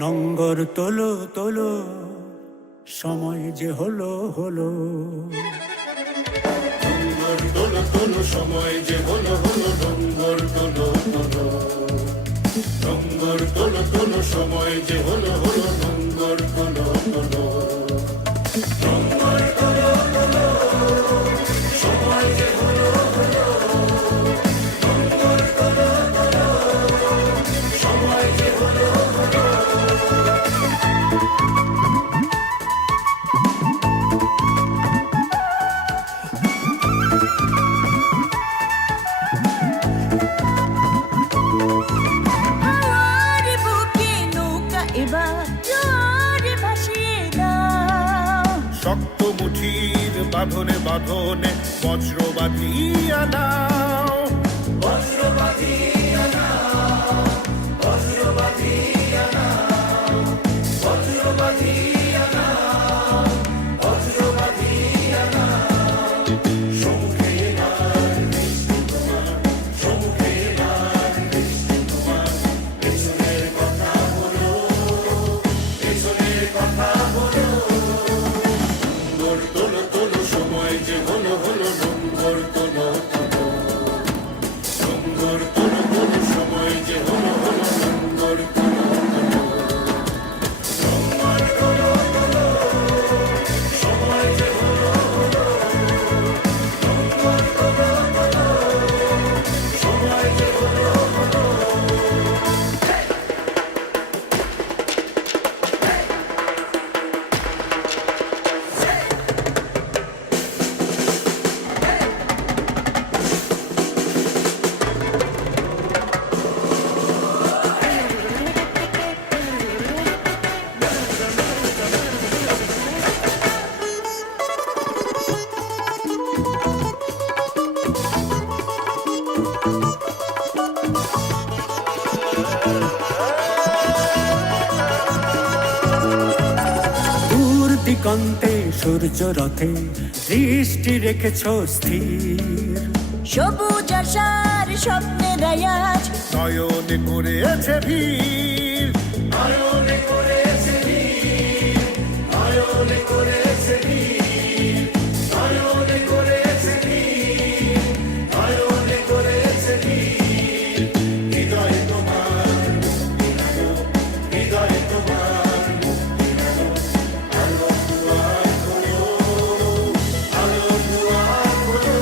নঙ্গর তোলো তোলো সময় যে হলো হলো নঙ্গর তোলো তোলো সময় যে হলো হলো নঙ্গর তোলো তোলো নঙ্গর তোলো তোলো সময় যে হলো হলো নঙ্গর তোলো তোলো নঙ্গর তোলো তোলো সময় যে হলো হলো নঙ্গর তোলো তোলো সময় যে হলো হলো আমার বুকে নৌকা এবার জোরে ভাসিয়ে দাও। শক্ত মুঠির বাঁধনে বাঁধনে বজ্র বাঁধিয়া নাও বজ্র বাঁধিয়া নাও বজ্র বাঁধিয়া নাও বজ্র বাঁধিয়া নাও বজ্র বাঁধিয়া নাও সম্মুখে এবার বৃষ্টি তোমার সম্মুখে এবার বৃষ্টি তোমার পেছনের কথা বলো পেছনের কথা বলো নঙ্গর তোলো তোলো সময় যে হলো হলো নঙ্গর তোলো তোলো নঙ্গর তোলো তোলো সময় যে হলো হলো নঙ্গর তোলো তোলো নঙ্গর তোলো তোলো সময় যে হলো হলো নঙ্গর তোলো তোলো সময় যে হলো হলো দূর দিগন্তে সূর্য রথে দৃষ্টি রেখেছ স্থির সবুজ আশার স্বপ্নের আয়াজ নয়নে করেছে ভিড় নয়নে করেছে ভিড় নয়নে করেছে ভিড় নয়নে করেছে ভিড় নয়নে করেছে ভিড় হৃদয়ে তোমার মুক্তি নাও হৃদয়ে তোমার মুক্তি নাও আলো দুয়ার খোলো আলো দুয়ার খোলো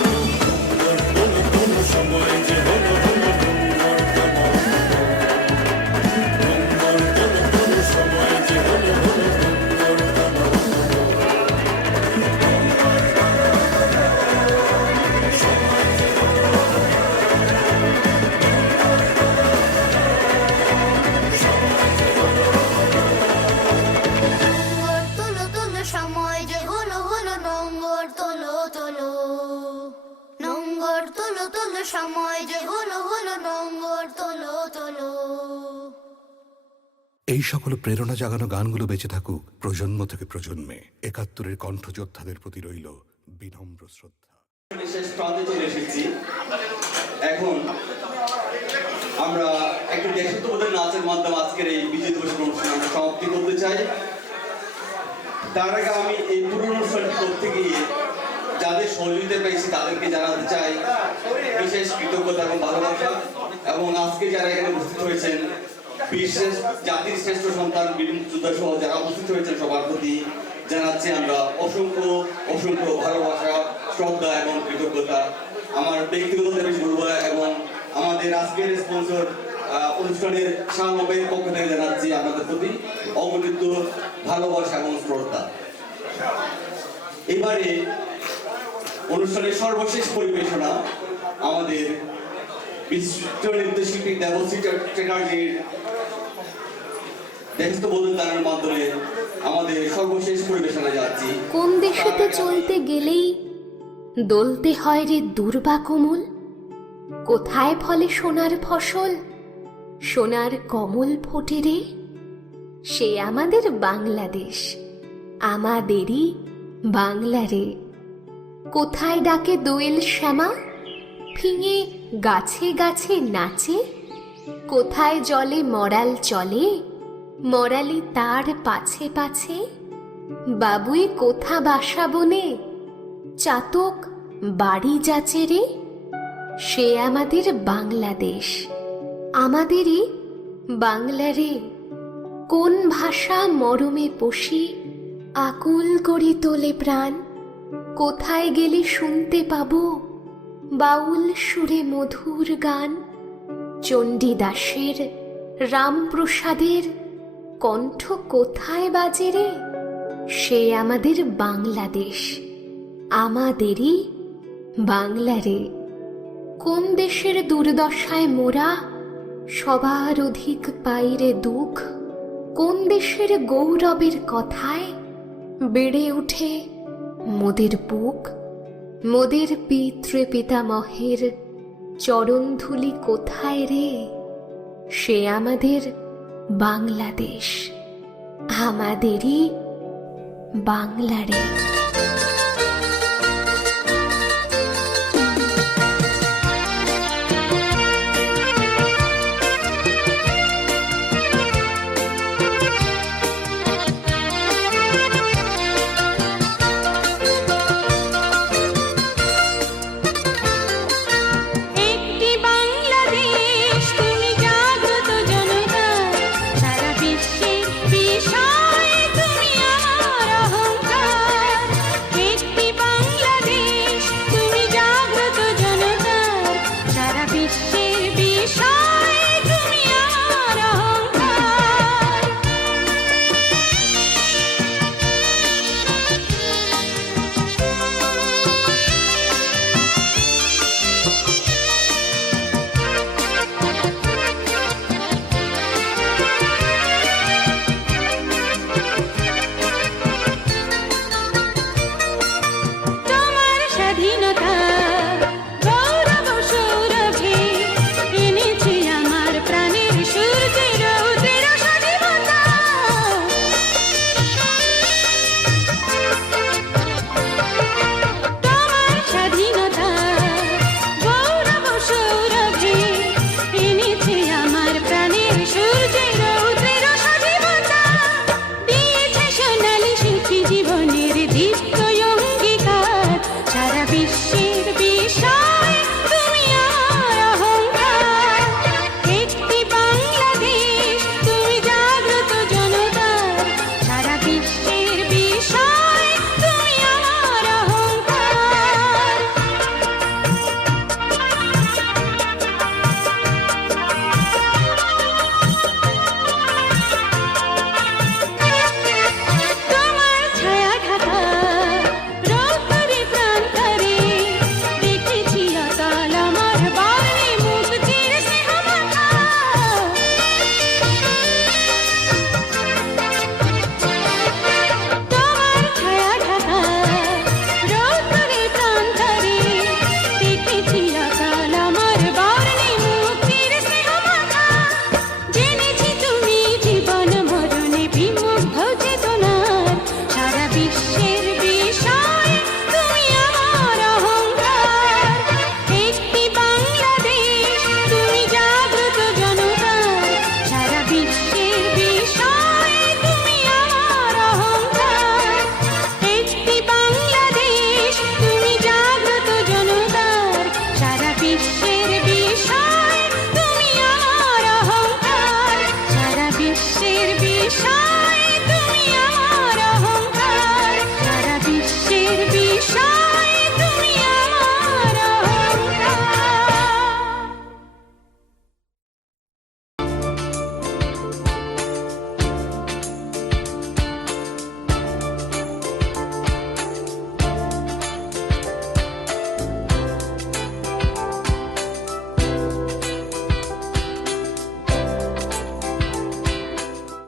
নঙ্গর তোলো তোলো সময় যে হলো হলো নঙ্গর তোলো নঙ্গর তোলো তোলো সময় যে হলো হলো নঙ্গর তোলো নঙ্গর তোলো তোলো সময় যে হলো হলো নঙ্গর তোলো তোলো নঙ্গর তোলো তোলো সময় যে হলো হলো নঙ্গর তোলো তোলো এই সকল প্রেরণা জাগানো গানগুলো বেঁচে থাকুক প্রজন্ম থেকে প্রজন্মে। ৭১-এর কণ্ঠযোদ্ধাদের প্রতি রইল বিনম্র শ্রদ্ধা। শেষ প্রান্তে চলে এসেছি। এখন আমরা একটু দেশাত্মবোধের নাচের মাধ্যমে আজকের এই বিজয় দিবসের অনুষ্ঠান আমরা সমাপ্তি করতে চাই। তার আগে আমি এই পুরো অনুষ্ঠানটি করতে গিয়ে যাদের সহযোগিতা পেয়েছি তাদেরকে জানাতে চাই বিশেষ কৃতজ্ঞতা এবং ভালোবাসা। এবং আজকে যারা এখানে উপস্থিত হয়েছেন বিশেষ জাতির শ্রেষ্ঠ সন্তান বীর মুক্তিযোদ্ধা সহ যারা উপস্থিত হয়েছেন সবার প্রতি জানাচ্ছি আমরা অসংখ্য অসংখ্য ভালোবাসা, শ্রদ্ধা এবং কৃতজ্ঞতা। আমার ব্যক্তিগত বেশি বলবো এবং আমাদের আজকের স্পন্সর অনুষ্ঠানের সামবের পক্ষ থেকে জানাচ্ছি আপনাদের প্রতি অগণিত ভালোবাসা এবং শ্রদ্ধা। এবারে অনুষ্ঠানের সর্বশেষ পরিবেশনা আমাদের বিশিষ্ট নৃত্যশিল্পী দেবশ্রী চ্যাটার্জির দেশাত্মবোধের গানের মাধ্যমে আমাদের সর্বশেষ পরিবেশনা যাচ্ছি। কোন দেশেতে চলতে গেলেই দলতে হয় রে দুর্বা কোমল, কোথায় ফলে সোনার ফসল, সোনার কমল ফোটে রে, সে আমাদের বাংলাদেশ, আমাদেরই বাংলা রে। কোথায় ডাকে দোয়েল শ্যামা, ফিঙে গাছে গাছে নাচে, কোথায় জলে মরাল চলে, মরালি তার পাছে পাছে, বাবুই কোথা বাসা বনে, চাতক বাড়ি যাচে রে। সে আমাদের বাংলাদেশ, আমাদেরই বাংলা রে। কোন ভাষা মরমে পশি, আকুল করি তোলে প্রাণ। কোথায় গেলে শুনতে পাবো বাউল সুরে মধুর গান। চণ্ডীদাসের, রামপ্রসাদের কণ্ঠ কোথায় বাজে রে। সে আমাদের বাংলাদেশ, আমাদেরই বাংলা রে। কোন দেশের দুর্দশায় মোরা সবার অধিক পাইরে দুঃখ। কোন দেশের গৌরবের কথায় বেড়ে ওঠে মোদের বুক। মোদের পিতৃ পিতামহের চরণধুলি কোথায় রে। সে আমাদের বাংলাদেশ, আমাদেরই বাংলা রে।